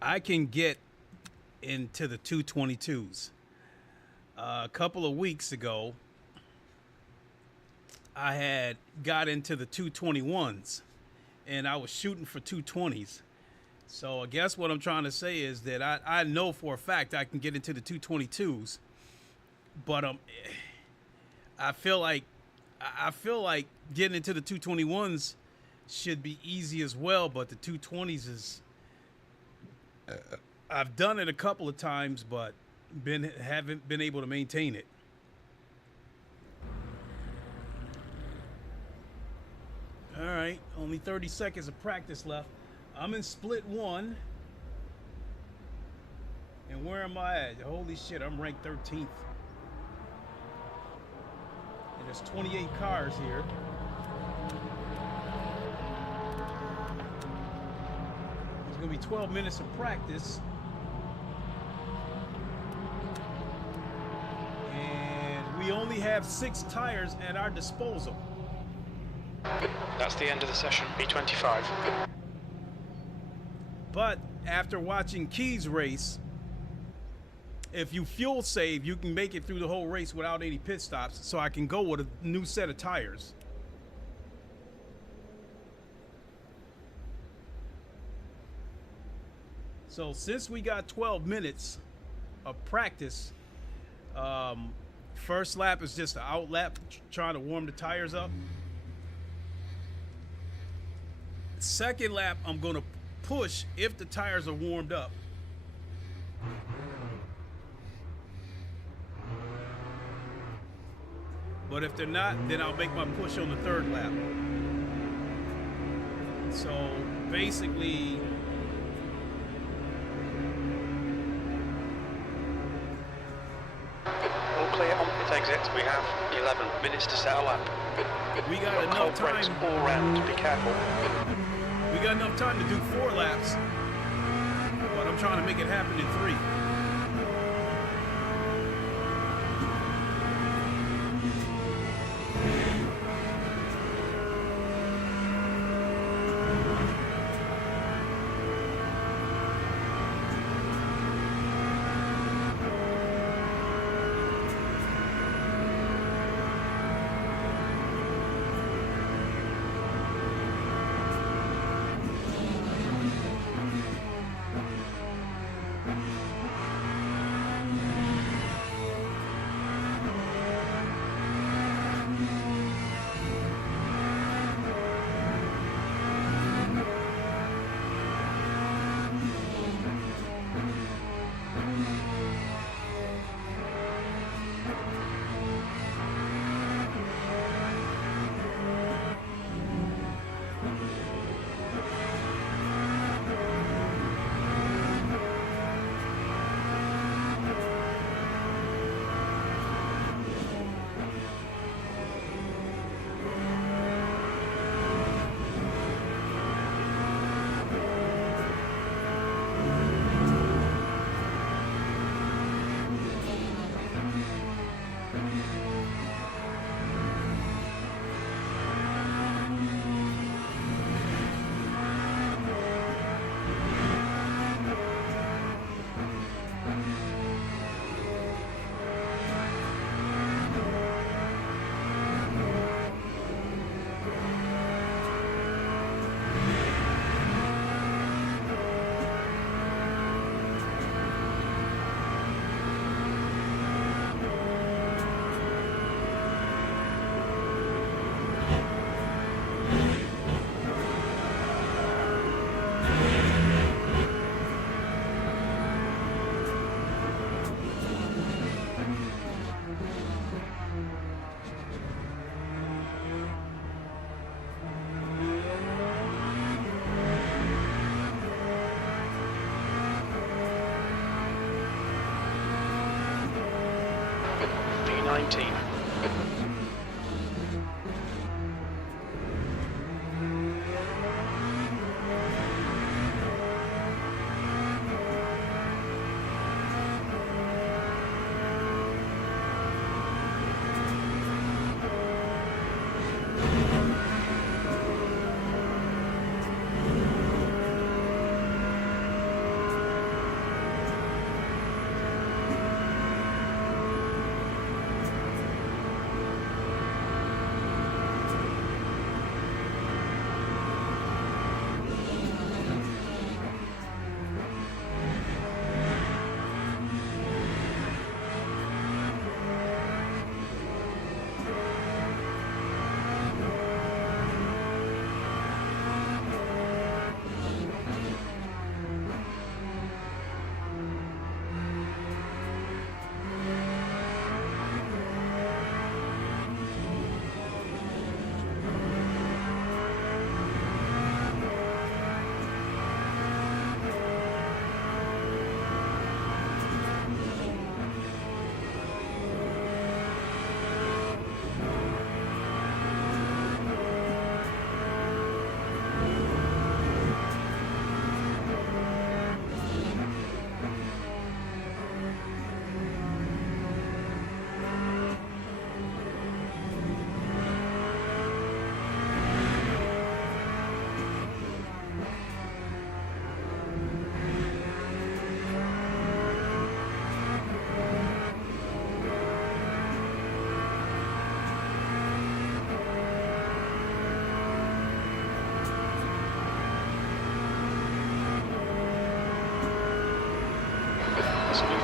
I can get into the 222s. A couple of weeks ago, I had got into the 221s, and I was shooting for 220s. So I guess what I'm trying to say is that I know for a fact I can get into the 222s, but I feel like getting into the 221s should be easy as well, but the 220s is I've done it a couple of times, but haven't been able to maintain it. All right, only 30 seconds of practice left. I'm in split 1. And where am I at? Holy shit, I'm ranked 13th. And there's 28 cars here. There's gonna be 12 minutes of practice. And we only have 6 tires at our disposal. That's the end of the session, B25. But after watching Keys race, if you fuel save, you can make it through the whole race without any pit stops. So I can go with a new set of tires. So since we got 12 minutes of practice, first lap is just an out lap, trying to warm the tires up. Second lap, I'm going to push if the tires are warmed up. But if they're not, then I'll make my push on the third lap. So basically, All clear on pit exit. We have 11 minutes to set a lap. we got Got enough cold brakes time. all round. Be careful. We got enough time to do 4 laps, but I'm trying to make it happen in 3.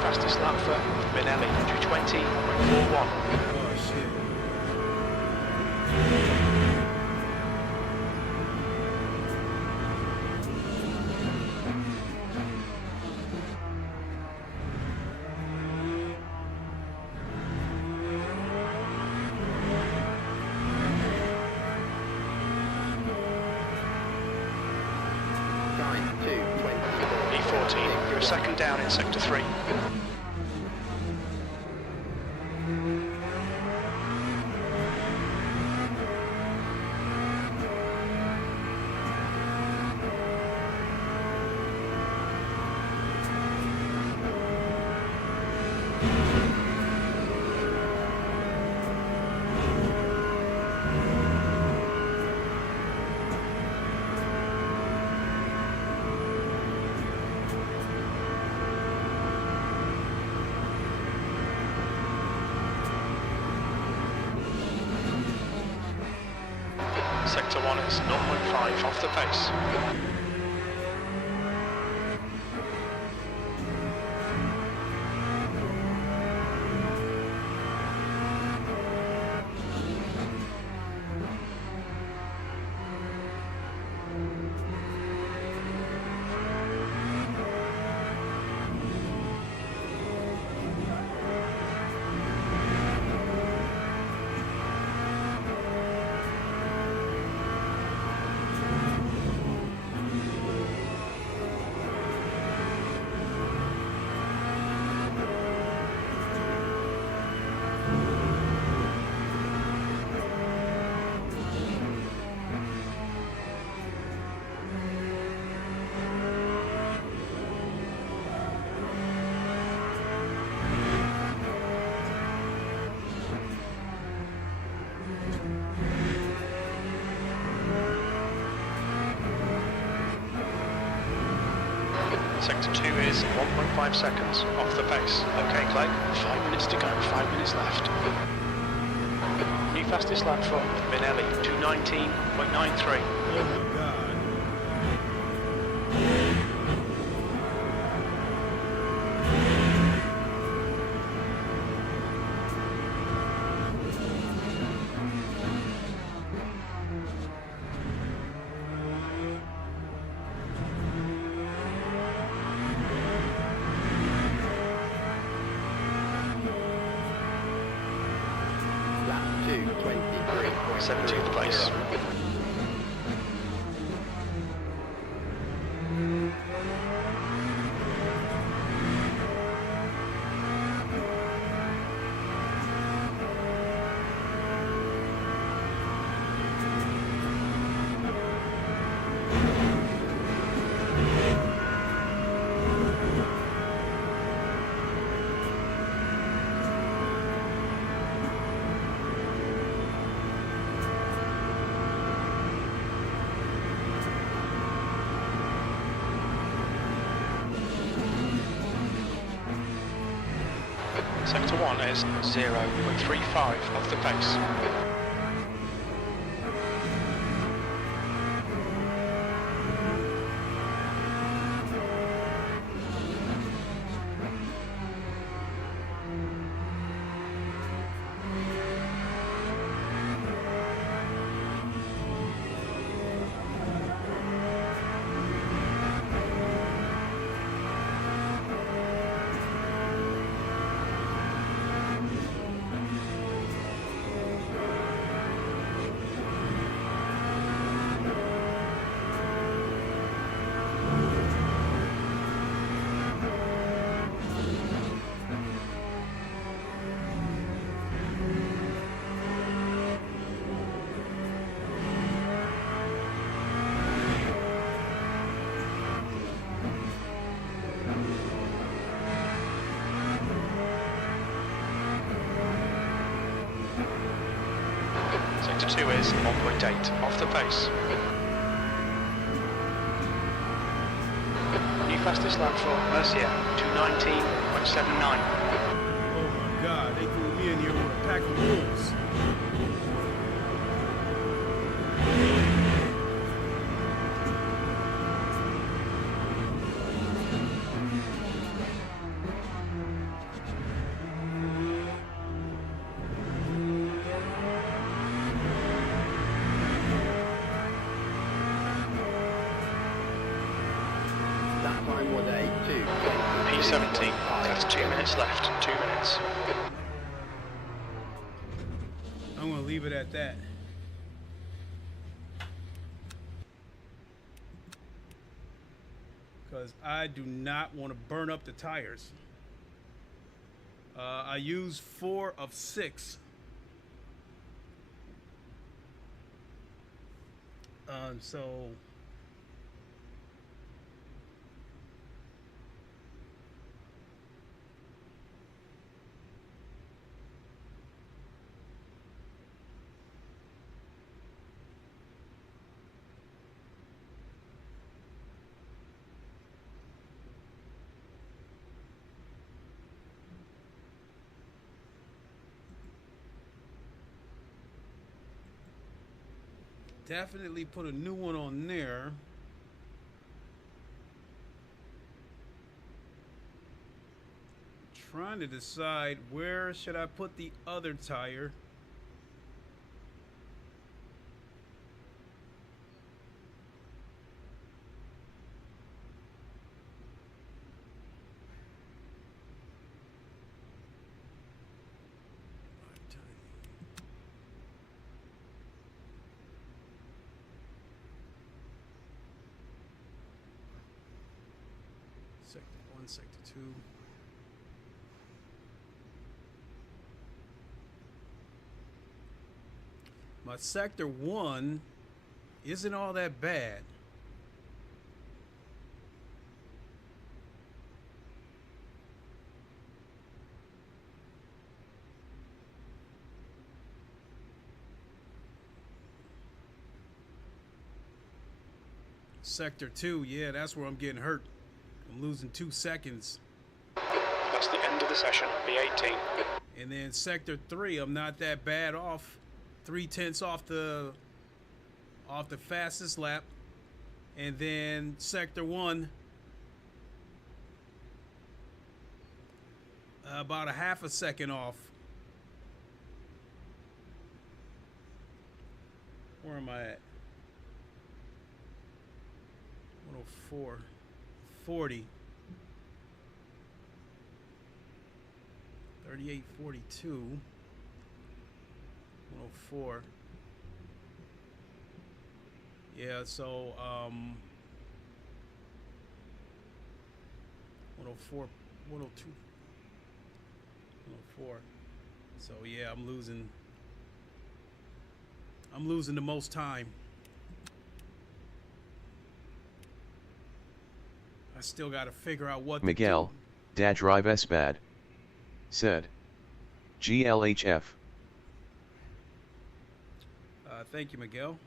fastest lap for Minelli, 220.41. Oh, shit. Time 2:24. E14, you're a second down in sector 3. Sector 1 is 0.5 off the pace. Sector 2 is 1.5 seconds off the pace. Okay, Clay, 5 minutes to go, 5 minutes left. New fastest lap for Minelli, 219.93. Oh my God. Lap 2:23. 17th place. Sector 1 is 0.35 off the pace. Sector 2 is 1.8 off the pace. New fastest lap for Mercier, 219.79. Oh my God, they threw me in here with a pack of wolves. time was a 2:20. P17, that's 2 minutes left, 2 minutes. I'm gonna leave it at that. Because I do not want to burn up the tires. I use 4 of 6. So definitely put a new one on there. Trying to decide where should I put the other tire. Sector 1, Sector 2. My Sector 1 isn't all that bad. Sector 2, yeah, that's where I'm getting hurt. I'm losing 2 seconds. That's the end of the session, B18. And then Sector 3, I'm not that bad off. 3/10 off the fastest lap. And then Sector 1, about a half a second off. Where am I at? 104. 40. 38.42. 104. Yeah, so 104, 102, 104. So yeah, I'm losing the most time. I still got to figure out what Miguel, Dad Drive S bad. Said. GLHF. Thank you, Miguel.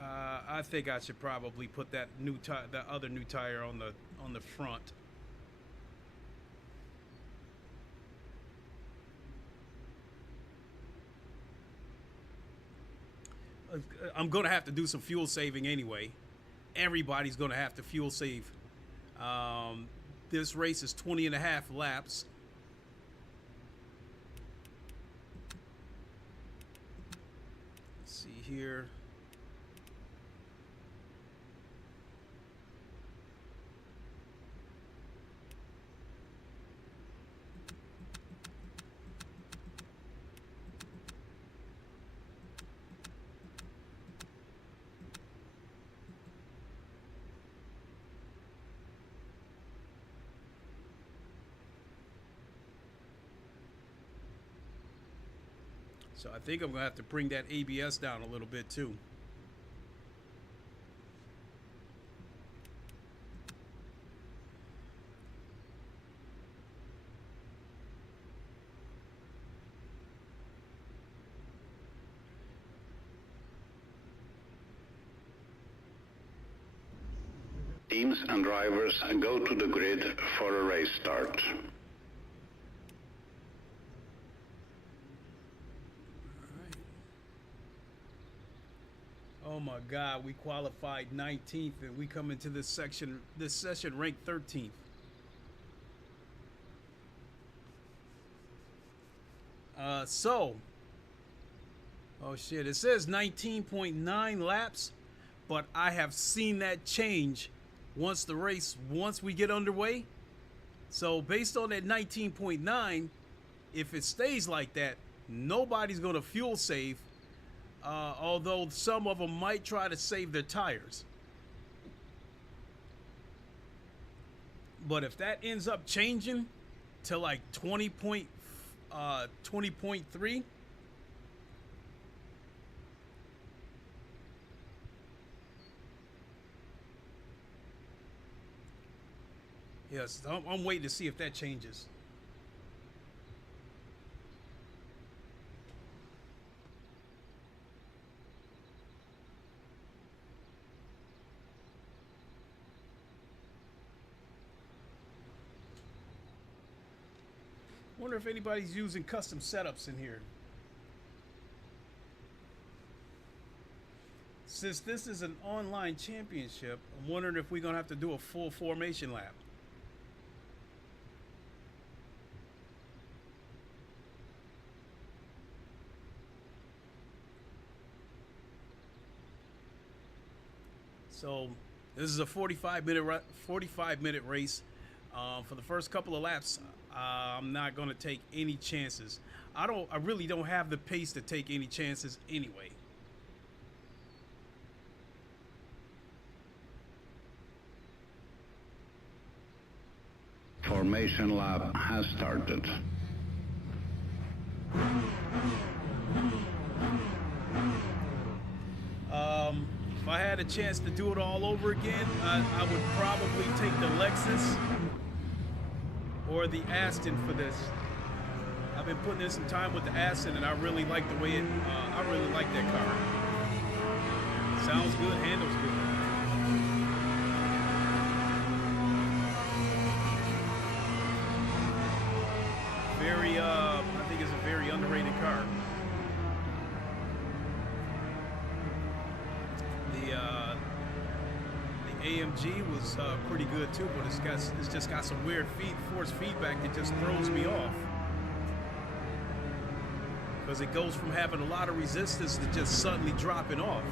I think I should probably put that other new tire on the front. I'm gonna have to do some fuel saving anyway. Everybody's gonna have to fuel save. This race is 20 and a half laps. Let's see here. So I think I'm gonna have to bring that ABS down a little bit too. Teams and drivers go to the grid for a race start. Oh my God, we qualified 19th and we come into this session ranked 13th. Oh shit, it says 19.9 laps, but I have seen that change once we get underway. So based on that 19.9, if it stays like that, nobody's going to fuel save, although some of them might try to save their tires. But if that ends up changing to like 20.3, yes, I'm waiting to see if that changes. Wonder if anybody's using custom setups in here. Since this is an online championship, I'm wondering if we're gonna have to do a full formation lap. So this is a 45-minute race. For the first couple of laps, I'm not going to take any chances. I really don't have the pace to take any chances anyway. Formation lap has started. If I had a chance to do it all over again, I would probably take the Lexus or the Aston for this. I've been putting in some time with the Aston, and I really like the way I really like that car. Sounds good, handles good. I think it's a very underrated car. The AMG was pretty good too, but it's just got some weird force feedback that just throws me off. Because it goes from having a lot of resistance to just suddenly dropping off.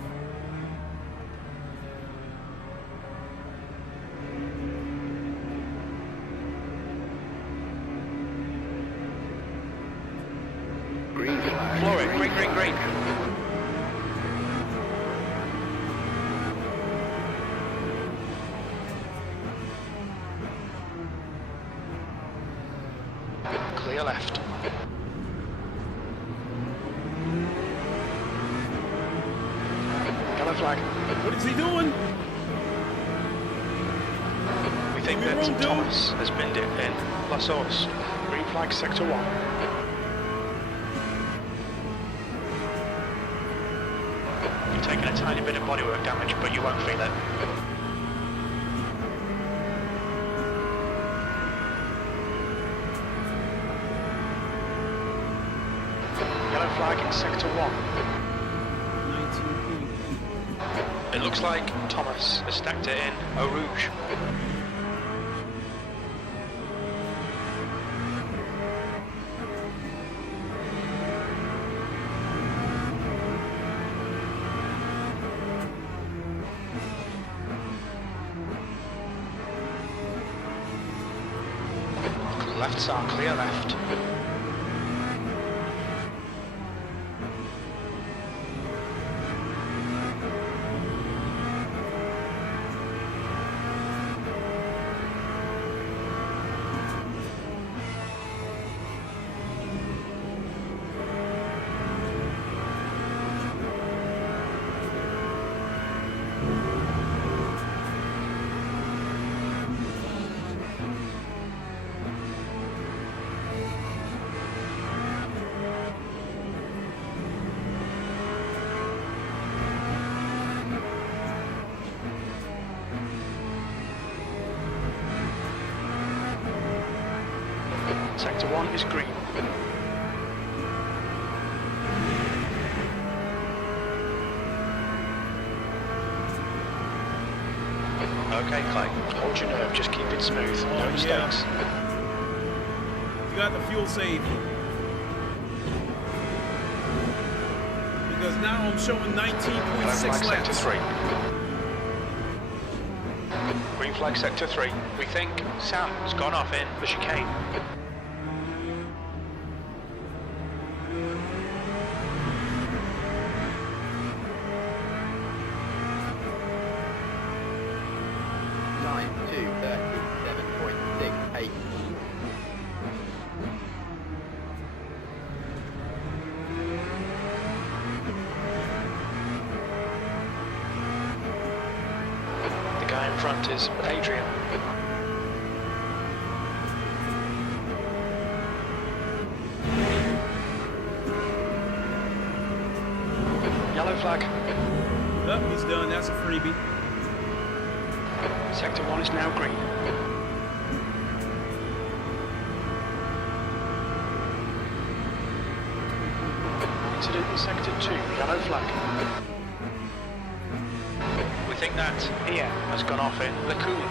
Green flag. Floor it, green, green, green. Clear left. Yellow flag. What is he doing? We think Leave me that alone, dude. Thomas has binned it in La Source. Green flag, sector 1. You're taking a tiny bit of bodywork damage, but you won't feel it. Yellow flag in sector 1. 19. It looks like Thomas has stacked it in Eau Rouge. Lefts are clear left. Sector 1 is green. Okay, Clay. Hold your nerve, just keep it smooth. No mistakes. You got the fuel save. because now I'm showing Yellow 19.6 flag sector laps. 3. Green flag sector 3. We think Sam's gone off in the chicane. Time 2:37.68. The guy in front is Adrian. Yellow flag. Oh, he's done. That's a freebie. Sector 1 is now green. Incident in sector 2, yellow flag. We think that Ian has gone off in the cool.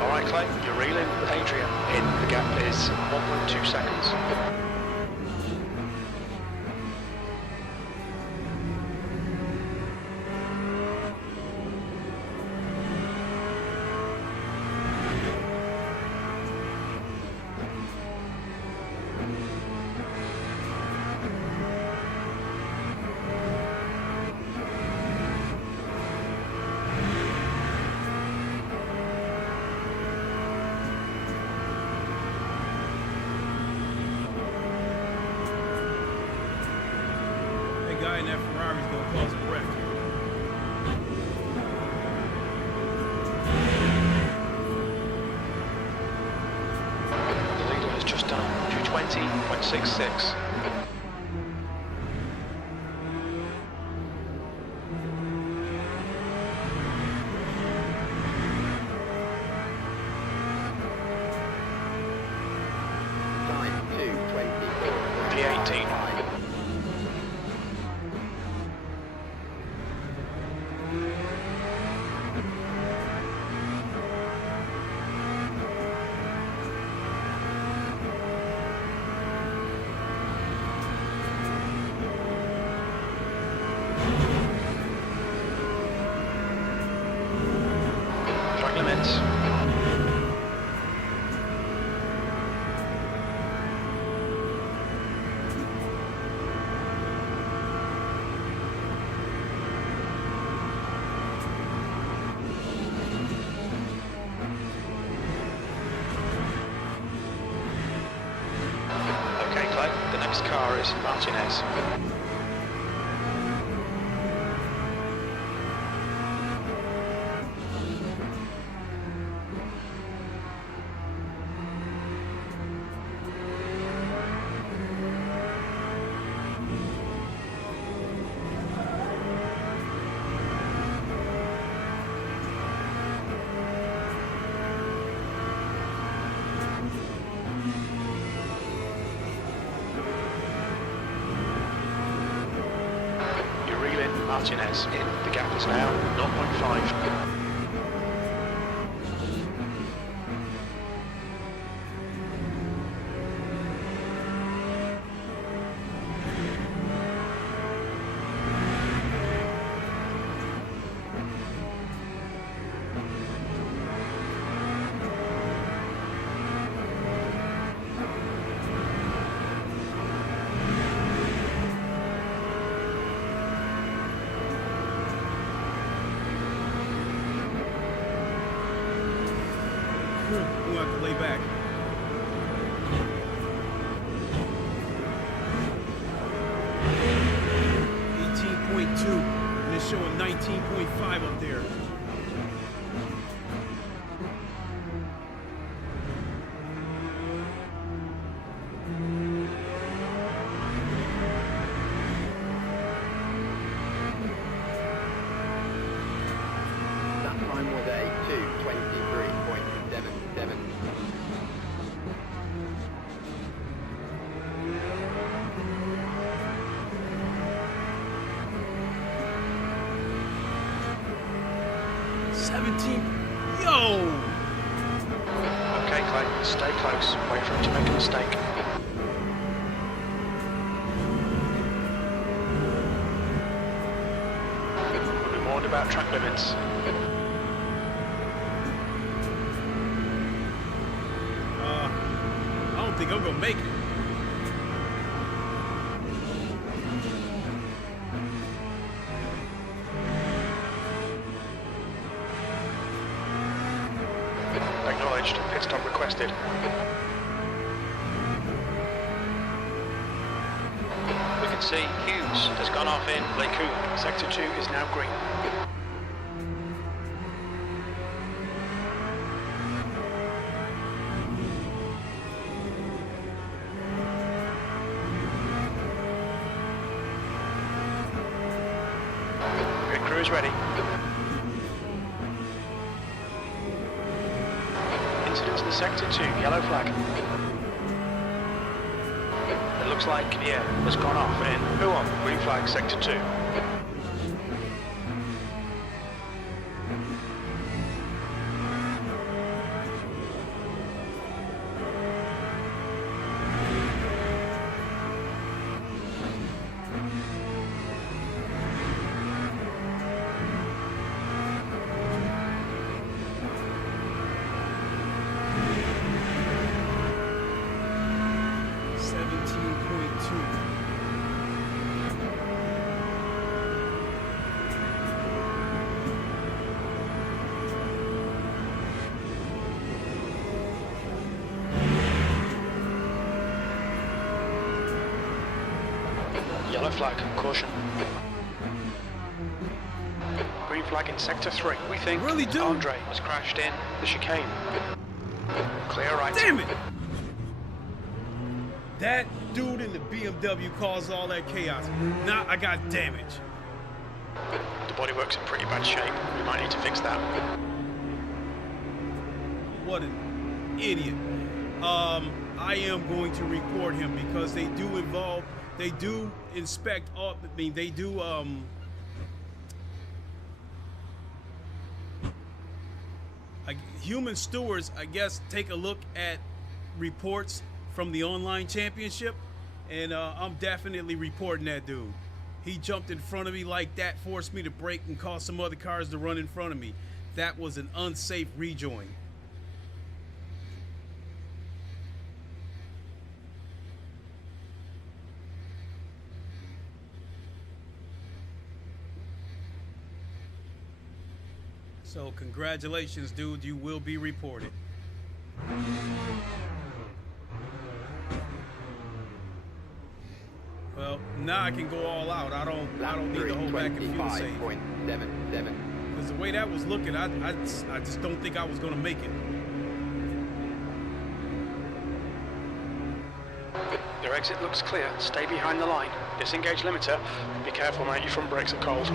Alright Clay, you're reeling Adrian in. The gap is 1.2 seconds. That guy in that Ferrari's gonna cause a wreck. The leader has just done 220.66. Time 2:24. The 18. Track limits. Okay, Clay, the next car is Martinez. You're reeling Martinez in. The gap is now 0.5. We'll have to lay back. And it's showing 19.5 up there. 17. Yo! Okay, Clay, stay close. Wait for him to make a mistake. We'll be warned about track limits. I don't think I'm gonna make it. Acknowledged. Pit stop requested. We can see Hughes has gone off in LeCoultre. Sector 2 is now green. Pit crew is ready. Incidents in Sector 2, yellow flag. It looks like, yeah, has gone off in Huon, green flag, Sector 2. Yellow flag, caution. Green flag in Sector 3. We think Really, dude? Andre has crashed in the chicane. Clear right. Damn it! That dude in the BMW caused all that chaos. Now I got damage. The bodywork's in pretty bad shape. We might need to fix that. What an idiot. I am going to report him because they do inspect all, they do, human stewards, I guess, take a look at reports from the online championship, and I'm definitely reporting that dude. He jumped in front of me like that, forced me to brake and caused some other cars to run in front of me. That was an unsafe rejoin. So congratulations, dude. You will be reported. Well, now I can go all out. I don't need to hold back and fuel save. 25.77. Because the way that was looking, I just don't think I was gonna make it. Your exit looks clear. Stay behind the line. Disengage limiter. Be careful, mate. Your front brakes are cold.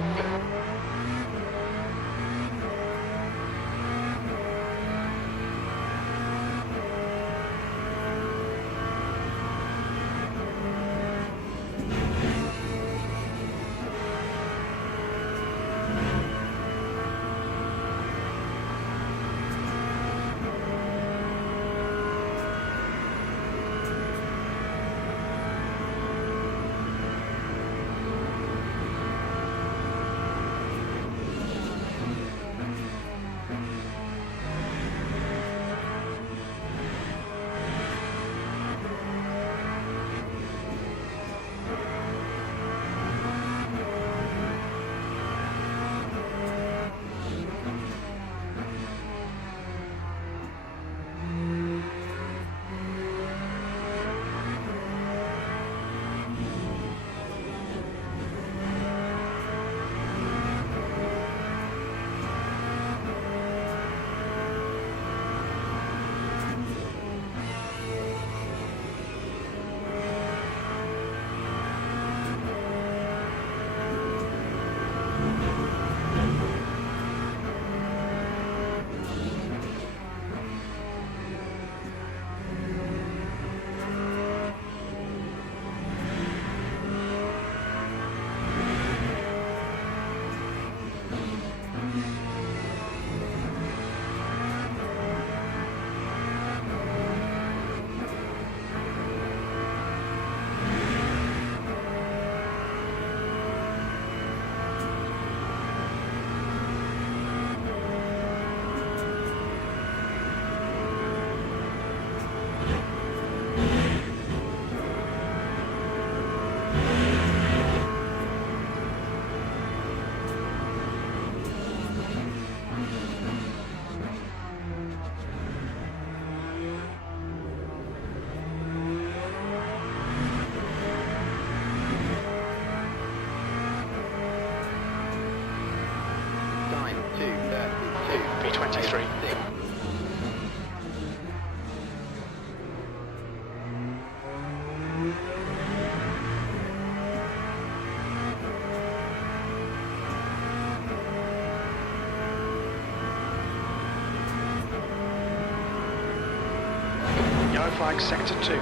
V23. Yellow flag sector 2.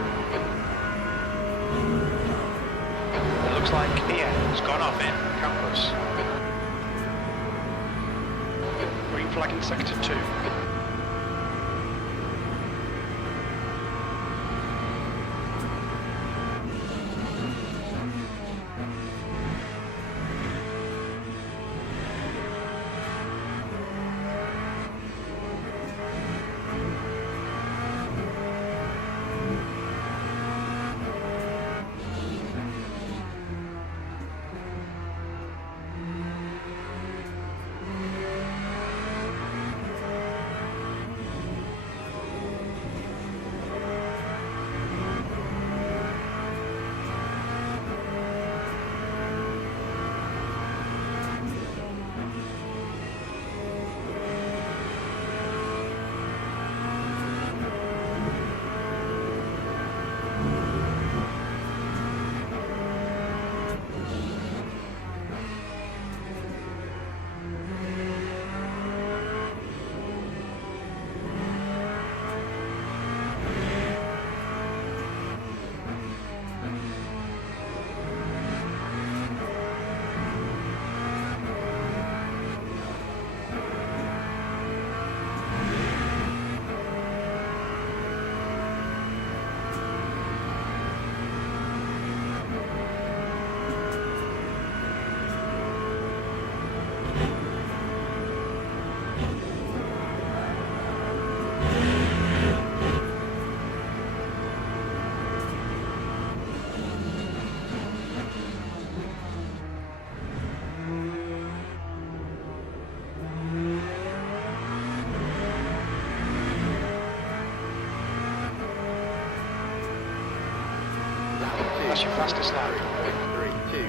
It looks like EN has gone off in campus. Green flag in sector 2. That's your fastest lap. 3-2.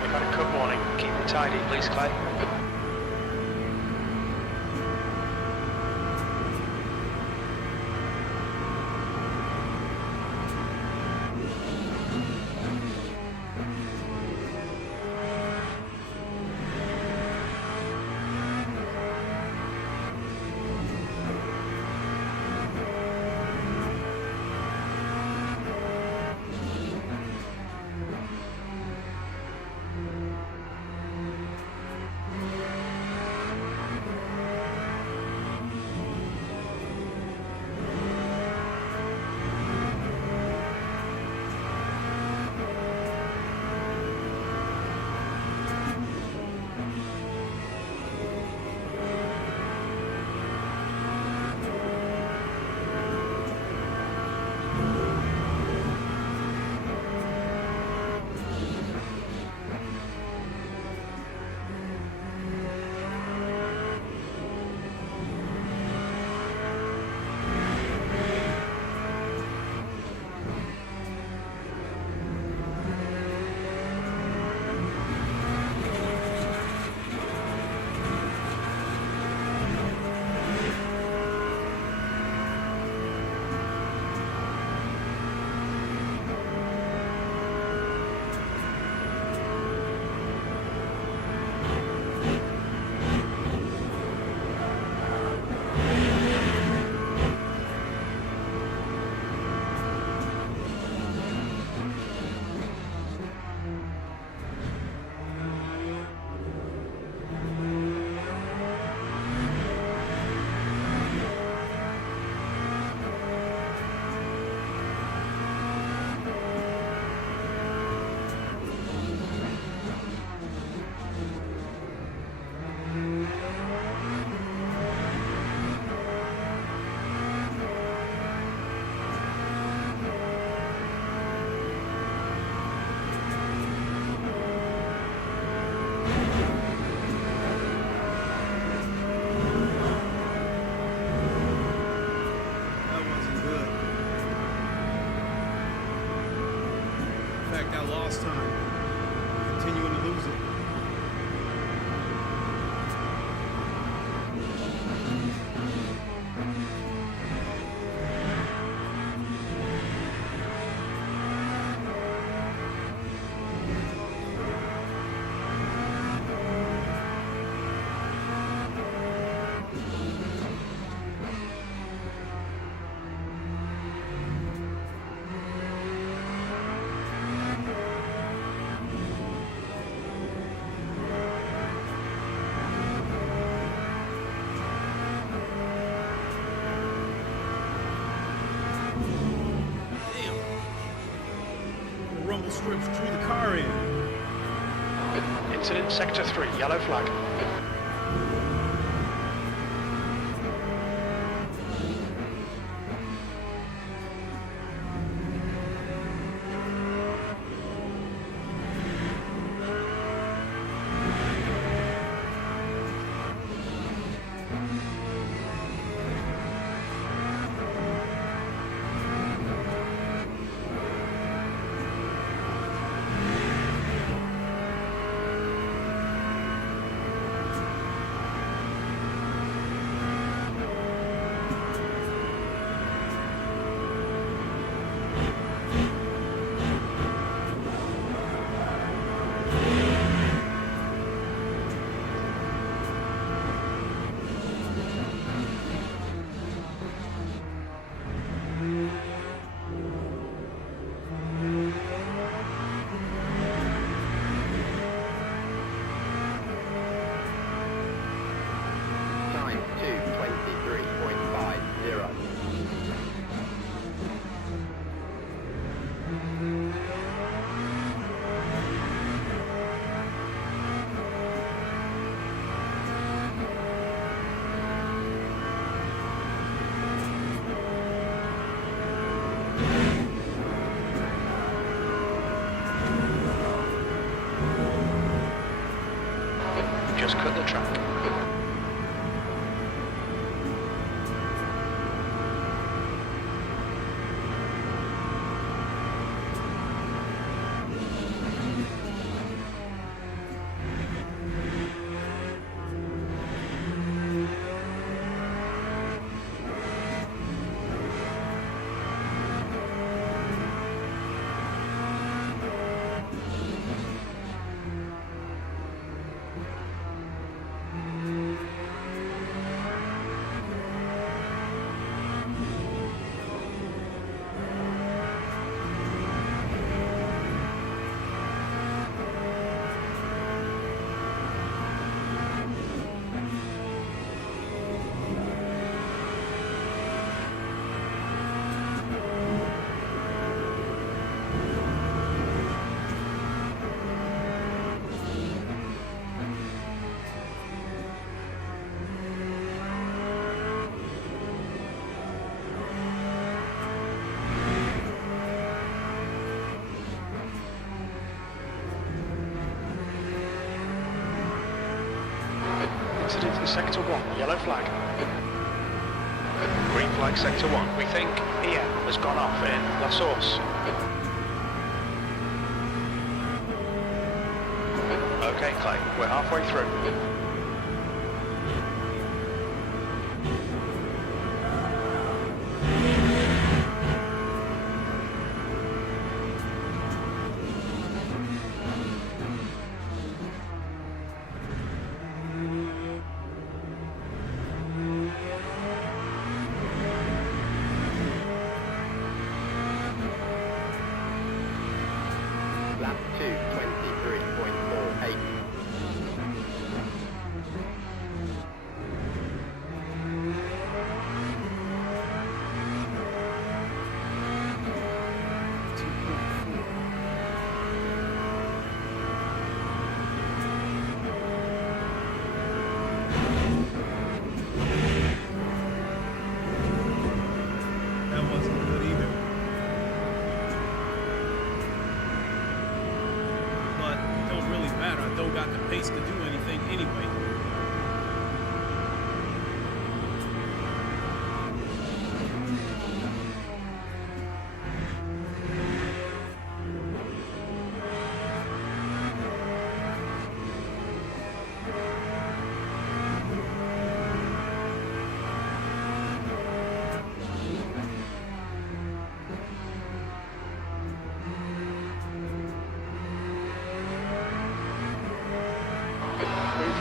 We've had a cut warning. Keep it tidy, please, Clay. fact, I lost time. Continuing to lose it. Rumble strips drew the car in. Incident Sector 3, yellow flag. Time 2:23.50. Just cut the track. Incident in Sector 1, yellow flag. Green flag Sector 1. We think EM has gone off in La Source. Okay, Clay, we're halfway through. Lap 2:23.48. That wasn't good either. But it don't really matter. I don't got the pace to do anything anyway.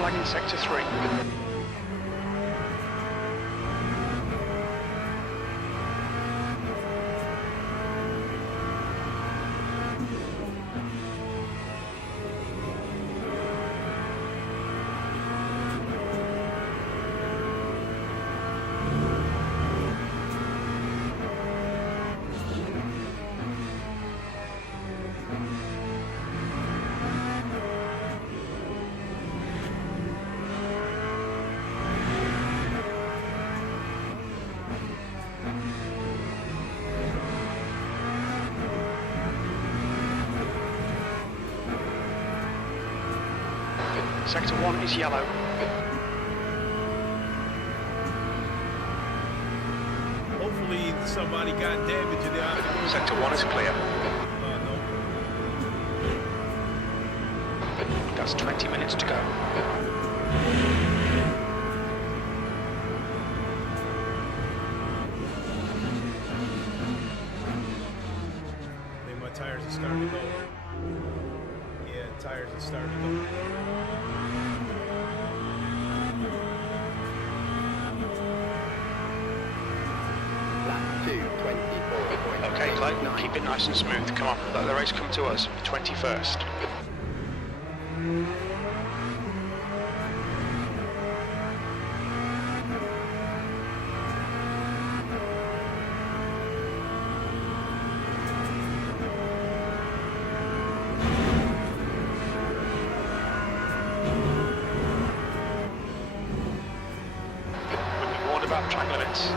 flag in sector 3. Sector 1 is yellow. Hopefully somebody got damage in the afternoon. Sector 1 is clear. No. That's 20 minutes to go. I think my tires are starting to go. Yeah, tires are starting to go. Okay, Clay, keep it nice and smooth. Come on, let the race come to us. 21st. We've been warned about track limits.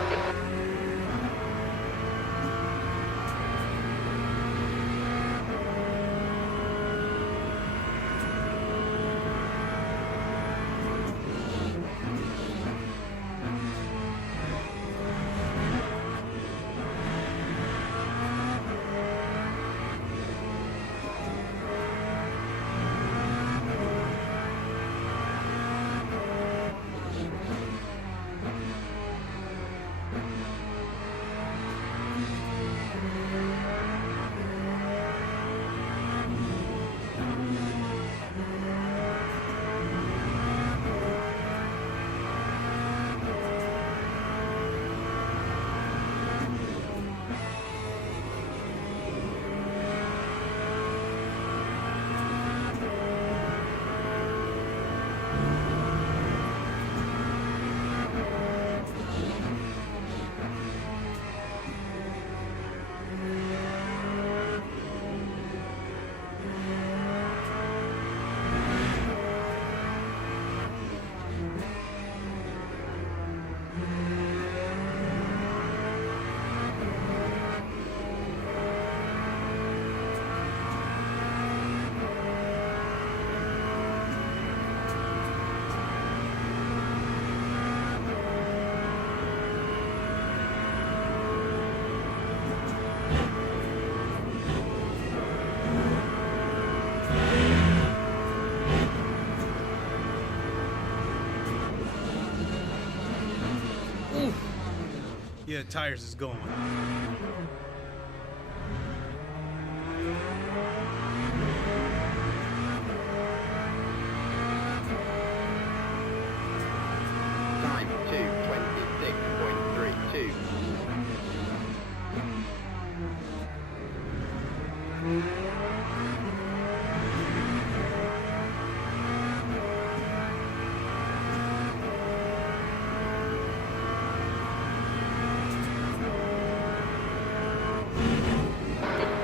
Yeah, tires is going. Time 2:26.32.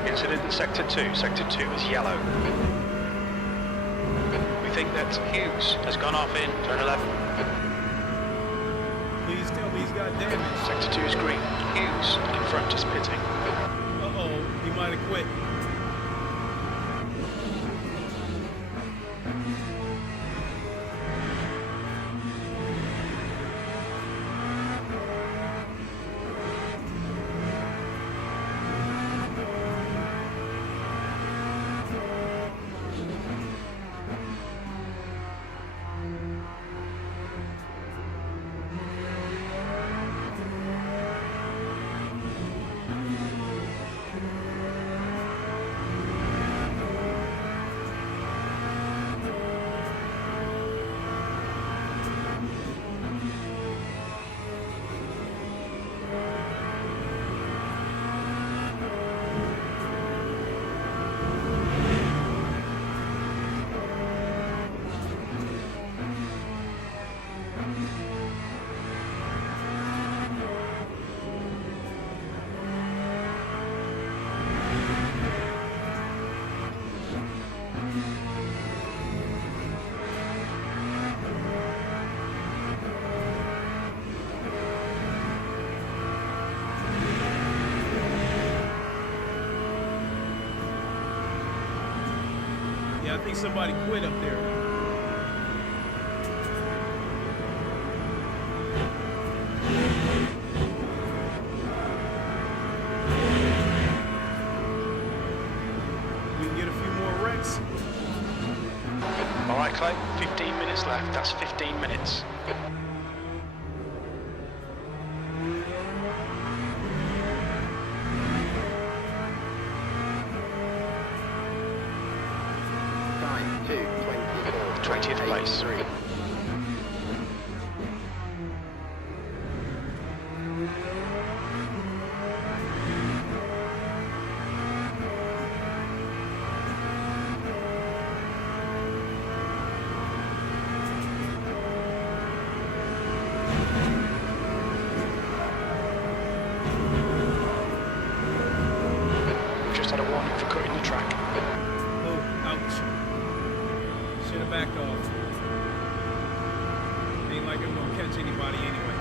Incident in Sector 2. Sector 2 is yellow. We think that Hughes has gone off in turn 11. Please tell me he's got damage. Sector 2 is green. Hughes in front is pitting. Uh-oh, he might have quit. Yeah, I think somebody quit up there. We can get a few more wrecks. All right, Clay, 15 minutes left. That's 15 minutes. Time 2:24. 20th place. 83. Just had a warning for cutting the track. Oh, ouch. Should have backed off. Ain't like I'm gonna catch anybody anyway.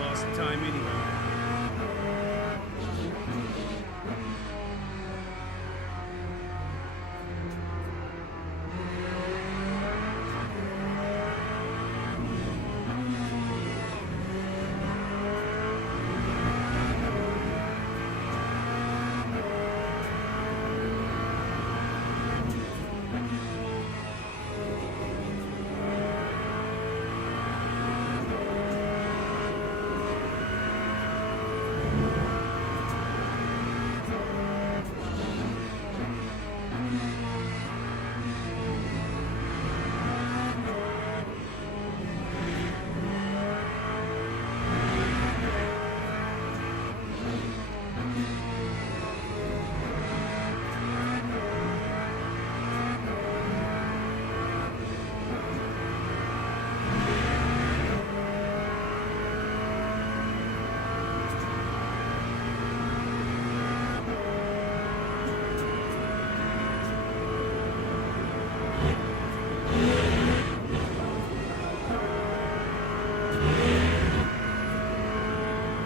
Lost time anyway.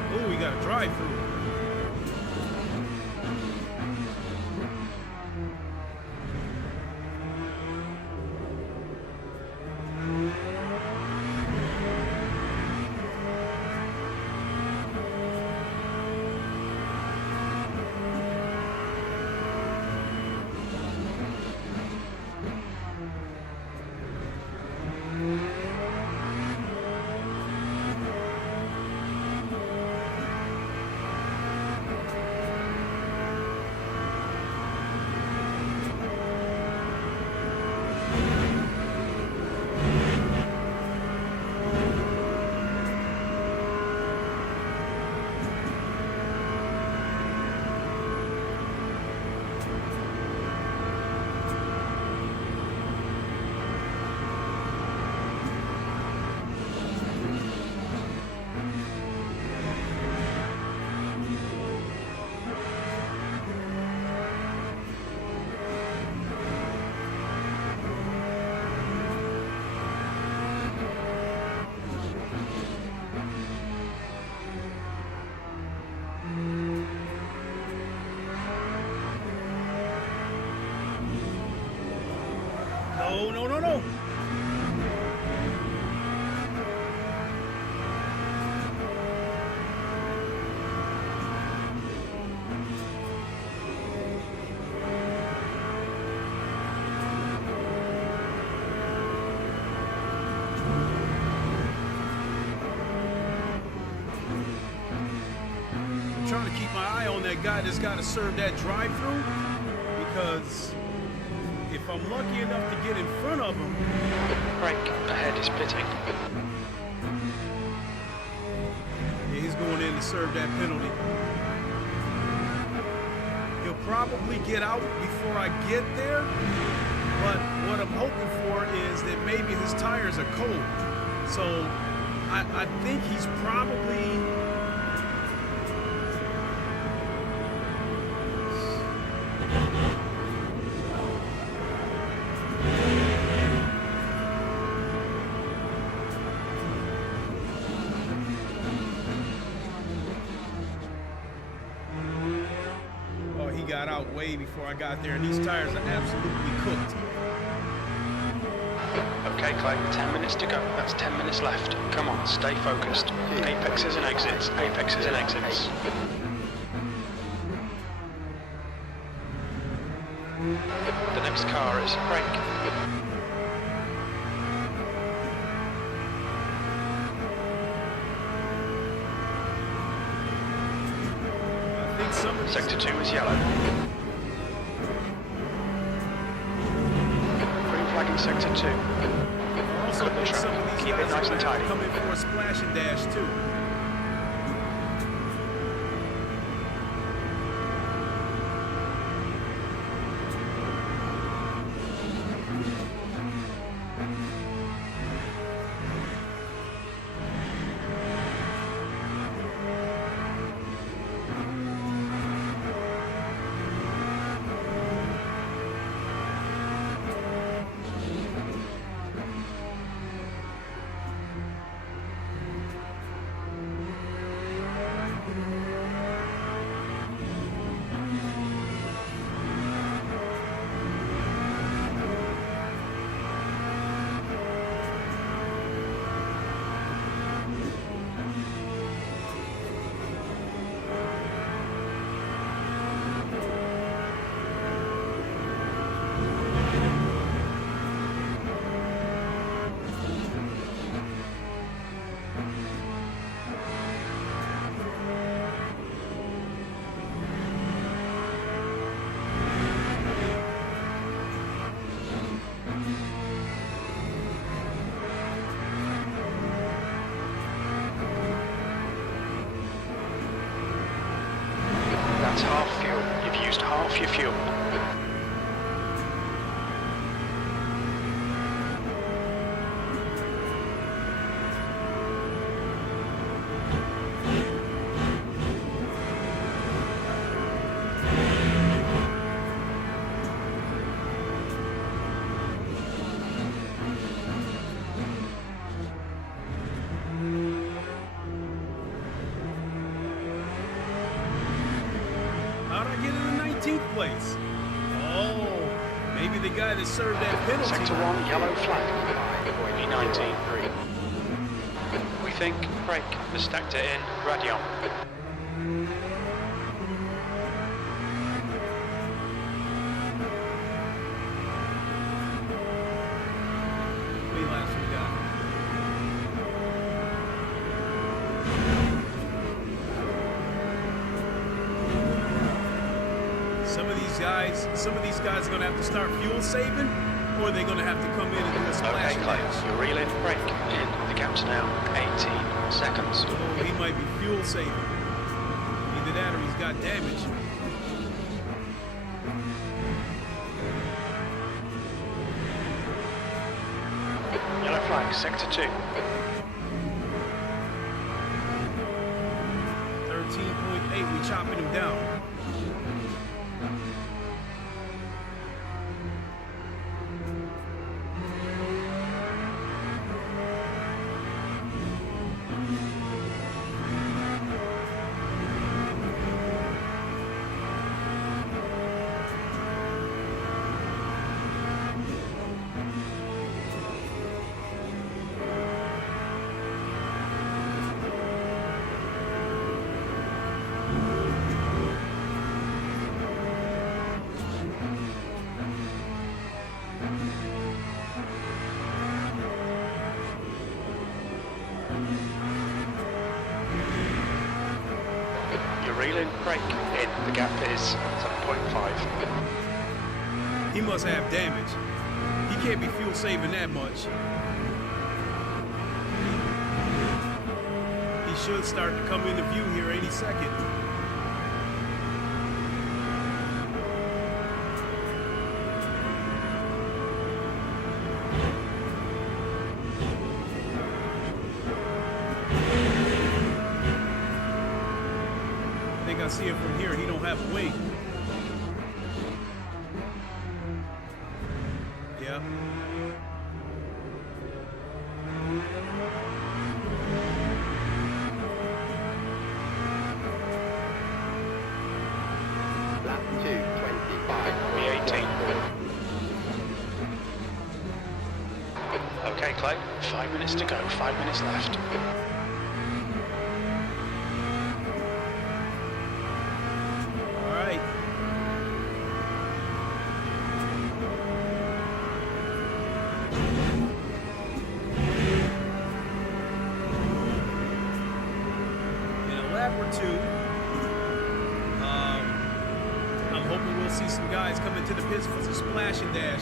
Ooh, we got a drive-through. No, no, no, no. I'm trying to keep my eye on that guy that's got to serve that drive-through, because if I'm lucky enough to get in front of him. Brake ahead is pitting. Yeah, he's going in to serve that penalty. He'll probably get out before I get there, but what I'm hoping for is that maybe his tires are cold. So I think he's probably... out way before I got there, and these tires are absolutely cooked. Okay, Clay, 10 minutes to go. That's 10 minutes left. Come on, stay focused. Apexes and exits, apexes and exits. The next car is brake. Sector 2 is yellow. Green flag in Sector 2. Also, Cut the track. some of these Keep it guys nice and tidy. come in for a splash and dash too. That's half fuel. You've used half your fuel. How'd I get in the 19th place? Oh, maybe the guy that served that penalty. Sector 1, yellow flag. E19. We think brake. The stacked it in. Radion. How many laps we got? Some of these guys are gonna have to start fuel saving, or they're gonna have to come in and do a splash. Okay, Clay. You're reeling brake. In. The gap's now 18 seconds. Oh, he might be fuel saving. Either that or he's got damage. Yellow flag. Sector 2. 13.8, we chopping him down. Reeling brake. In. The gap is 7.5. He must have damage. He can't be fuel saving that much. He should start to come into view here any second. I see it from here. He don't have a wing. Yeah. Lap 2, 20. Okay, Clay. 5 minutes to go. 5 minutes left. All right. In a lap or two, I'm hoping we'll see some guys come into the pits for some splash and dash.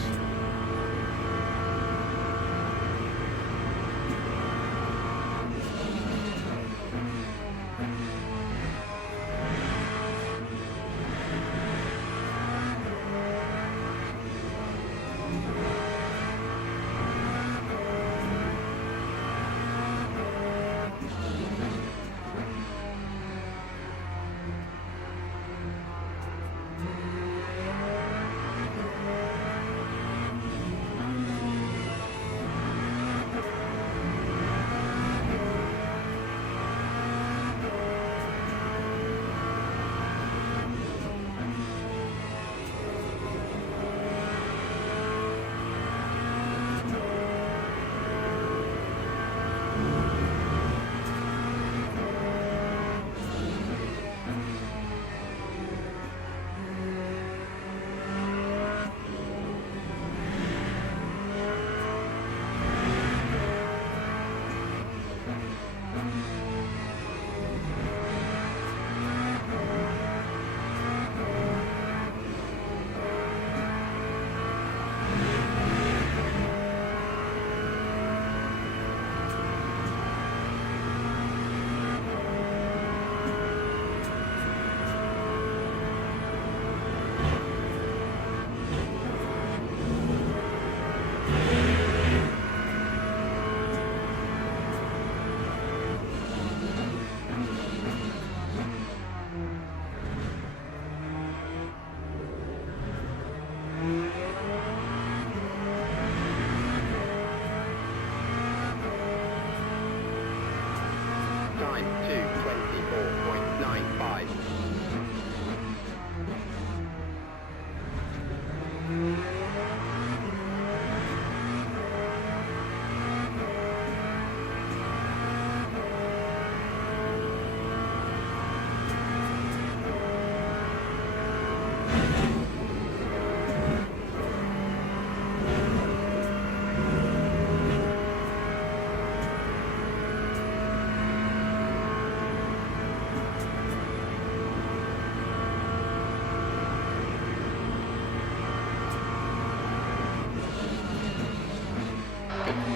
Time 2:24.95.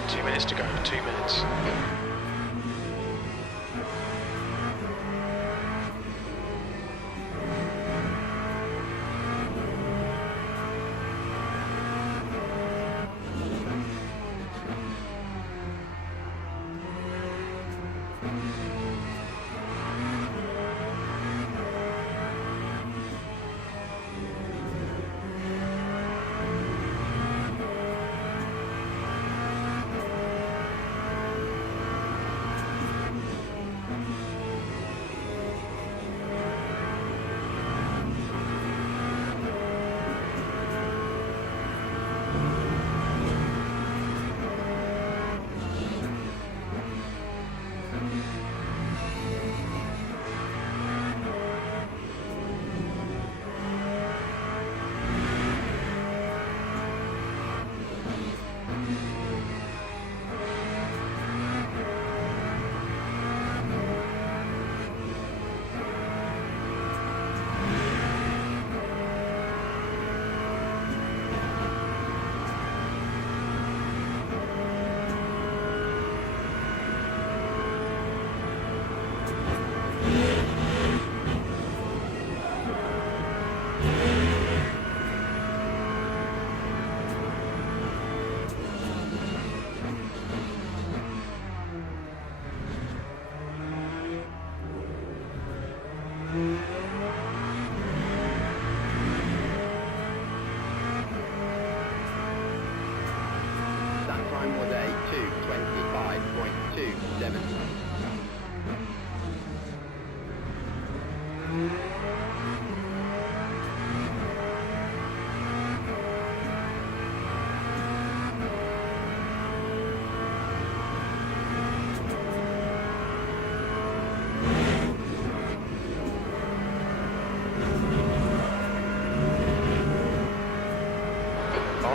Two minutes to go. 2 minutes.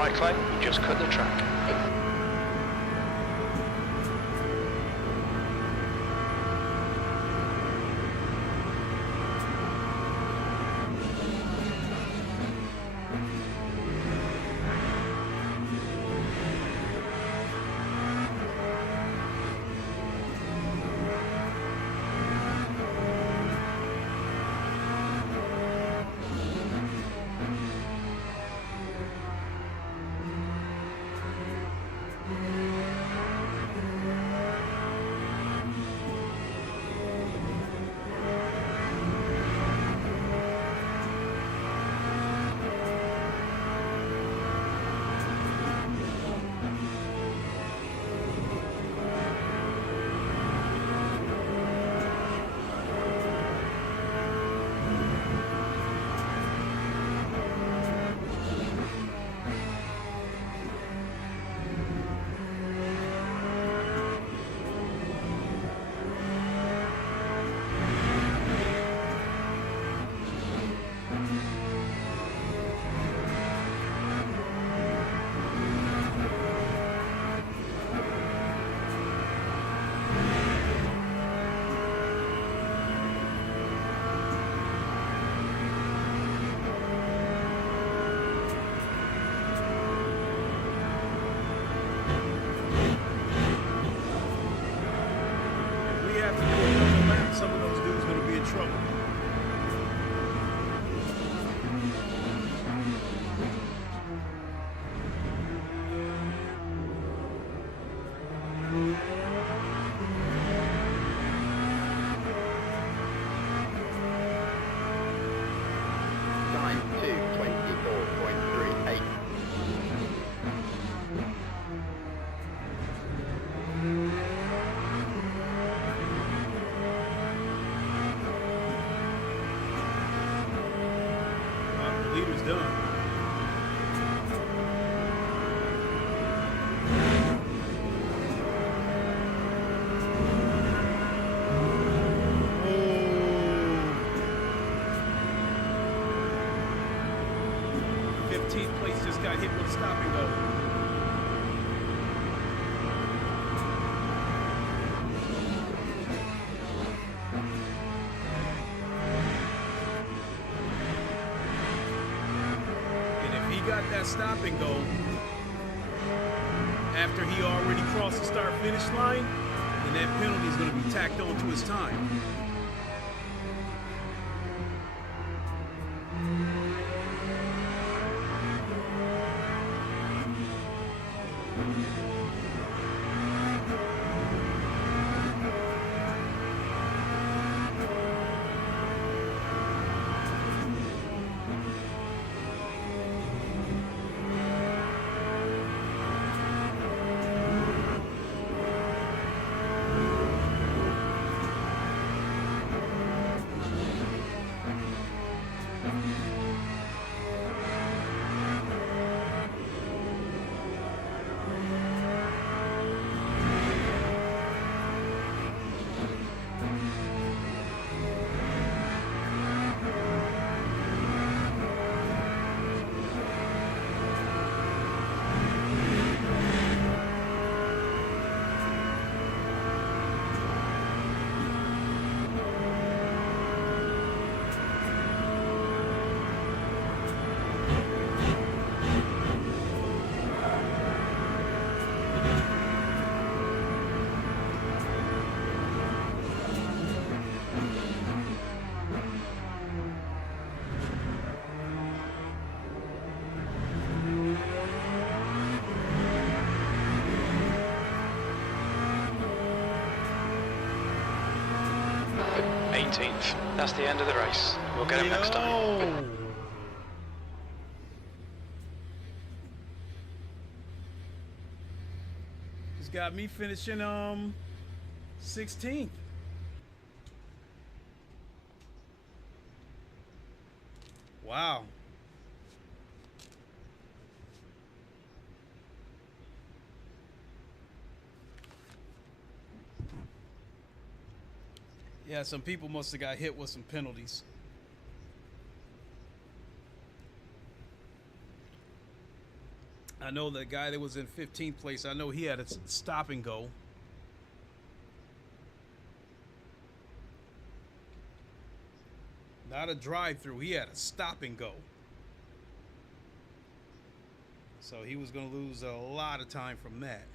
Right, Clay, you just cut the track. Time 2:24.38. The leader's done. Place just got hit with a stop and go. And if he got that stop and go after he already crossed the start finish line, then that penalty is going to be tacked on to his time. That's the end of the race. We'll get him next time. Just got me finishing 16th. Wow. Yeah, some people must have got hit with some penalties. I know the guy that was in 15th place, I know he had a stop and go. Not a drive-through, he had a stop and go. So he was going to lose a lot of time from that.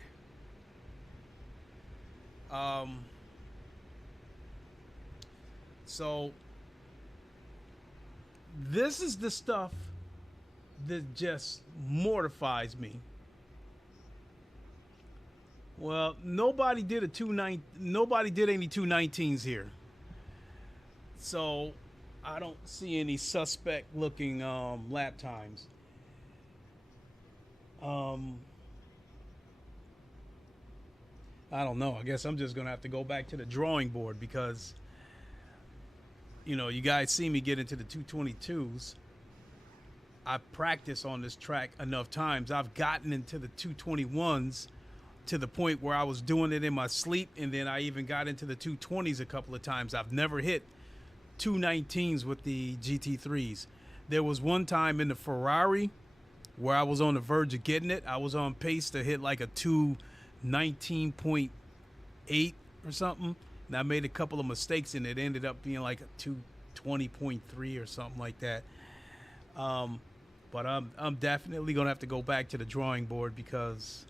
So this is the stuff that just mortifies me. Well, nobody did any 219s here. So I don't see any suspect looking lap times. I don't know. I guess I'm just going to have to go back to the drawing board because, you know, you guys see me get into the 222s. I practice on this track enough times. I've gotten into the 221s to the point where I was doing it in my sleep, and then I even got into the 220s a couple of times. I've never hit 219s with the GT3s. There was one time in the Ferrari where I was on the verge of getting it. I was on pace to hit like a 219.8 or something, and I made a couple of mistakes, and it ended up being like a 220.3 or something like that. But I'm definitely gonna have to go back to the drawing board because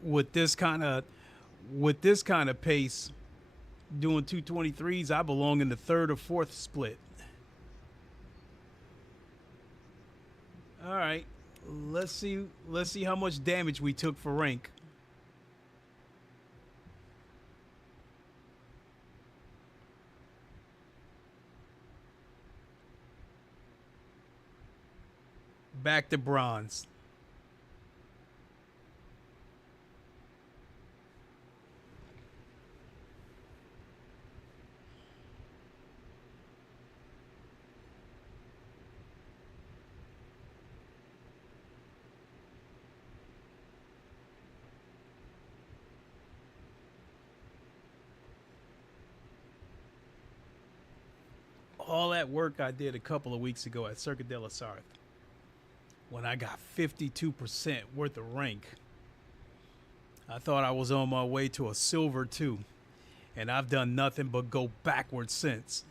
with this kind of pace, doing 223s, I belong in the third or fourth split. All right, let's see how much damage we took for rank. Back to bronze. All that work I did a couple of weeks ago at Circuit de la Sarthe, when I got 52% worth of rank, I thought I was on my way to a silver too, and I've done nothing but go backwards since.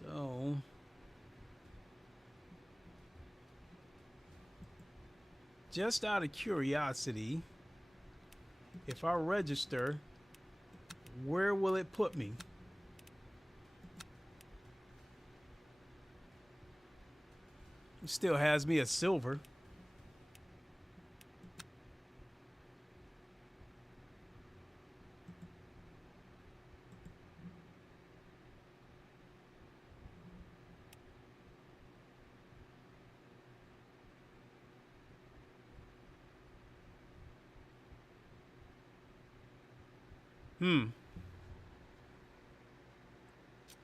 So just out of curiosity, if I register, where will it put me? It still has me as silver.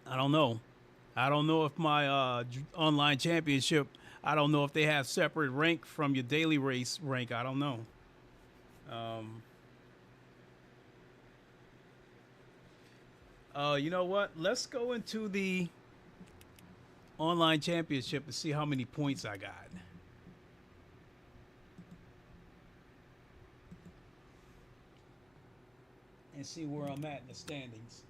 I don't know. I don't know if my online championship, I don't know if they have separate rank from your daily race rank. I don't know. You know what? Let's go into the online championship and see how many points I got. And see where I'm at in the standings.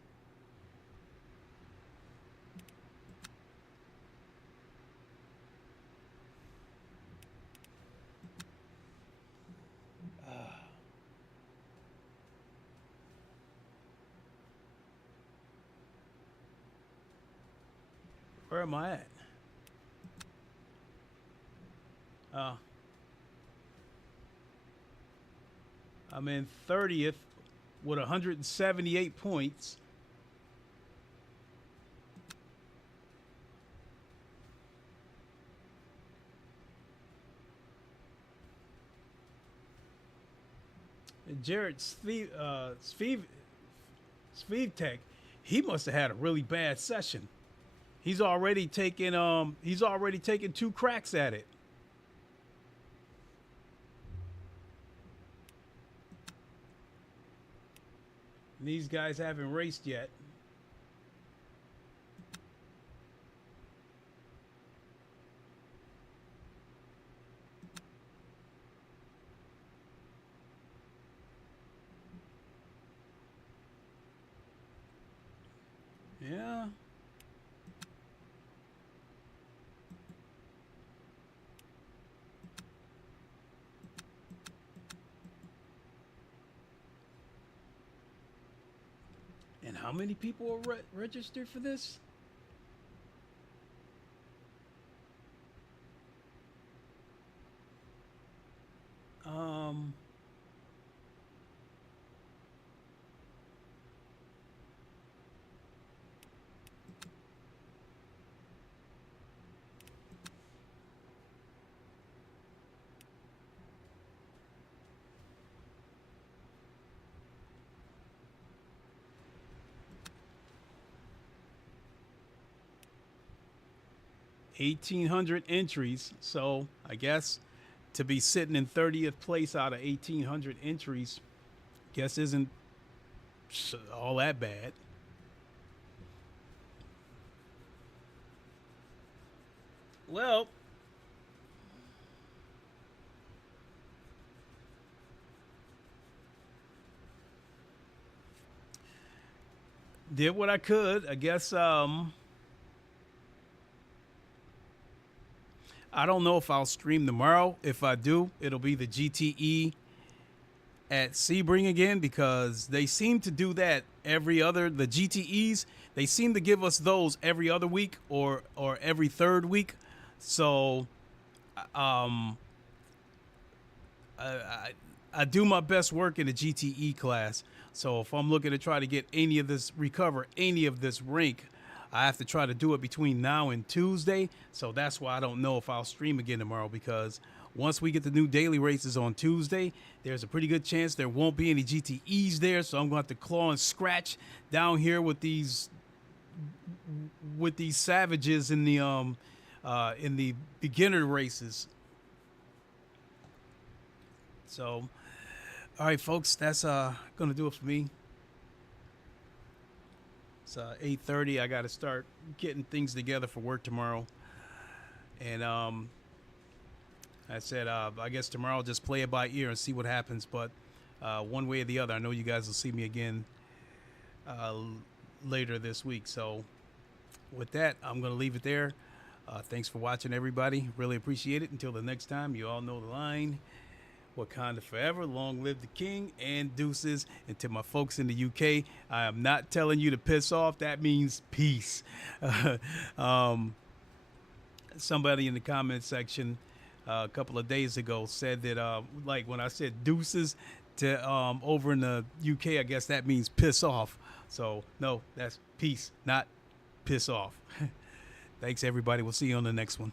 Where am I at? I'm in 30th with 178 points. And Jared Svivtek, he must have had a really bad session. He's already taken 2 cracks at it. And these guys haven't raced yet. Yeah. And how many people are registered for this? $1,800 entries, so I guess to be sitting in 30th place out of 1,800 entries, guess isn't all that bad. Well, did what I could. I guess I don't know if I'll stream tomorrow. If I do, it'll be the GTE at Sebring again, because they seem to do that the GTEs, they seem to give us those every other week or every third week. So I do my best work in the GTE class. So if I'm looking to try to recover any of this rank, I have to try to do it between now and Tuesday. So that's why I don't know if I'll stream again tomorrow, because once we get the new daily races on Tuesday, there's a pretty good chance there won't be any GTEs there. So I'm going to have to claw and scratch down here with these savages in the beginner races. So, all right, folks, that's going to do it for me. It's 8:30. I got to start getting things together for work tomorrow. And I said, I guess tomorrow I'll just play it by ear and see what happens. But one way or the other, I know you guys will see me again later this week. So with that, I'm going to leave it there. Thanks for watching, everybody. Really appreciate it. Until the next time, you all know the line. Wakanda forever, long live the king, and deuces. And to my folks in the UK, I am not telling you to piss off. That means peace. Somebody in the comment section a couple of days ago said that, like when I said deuces to over in the UK, I guess that means piss off. So no, that's peace, not piss off. Thanks, everybody. We'll see you on the next one.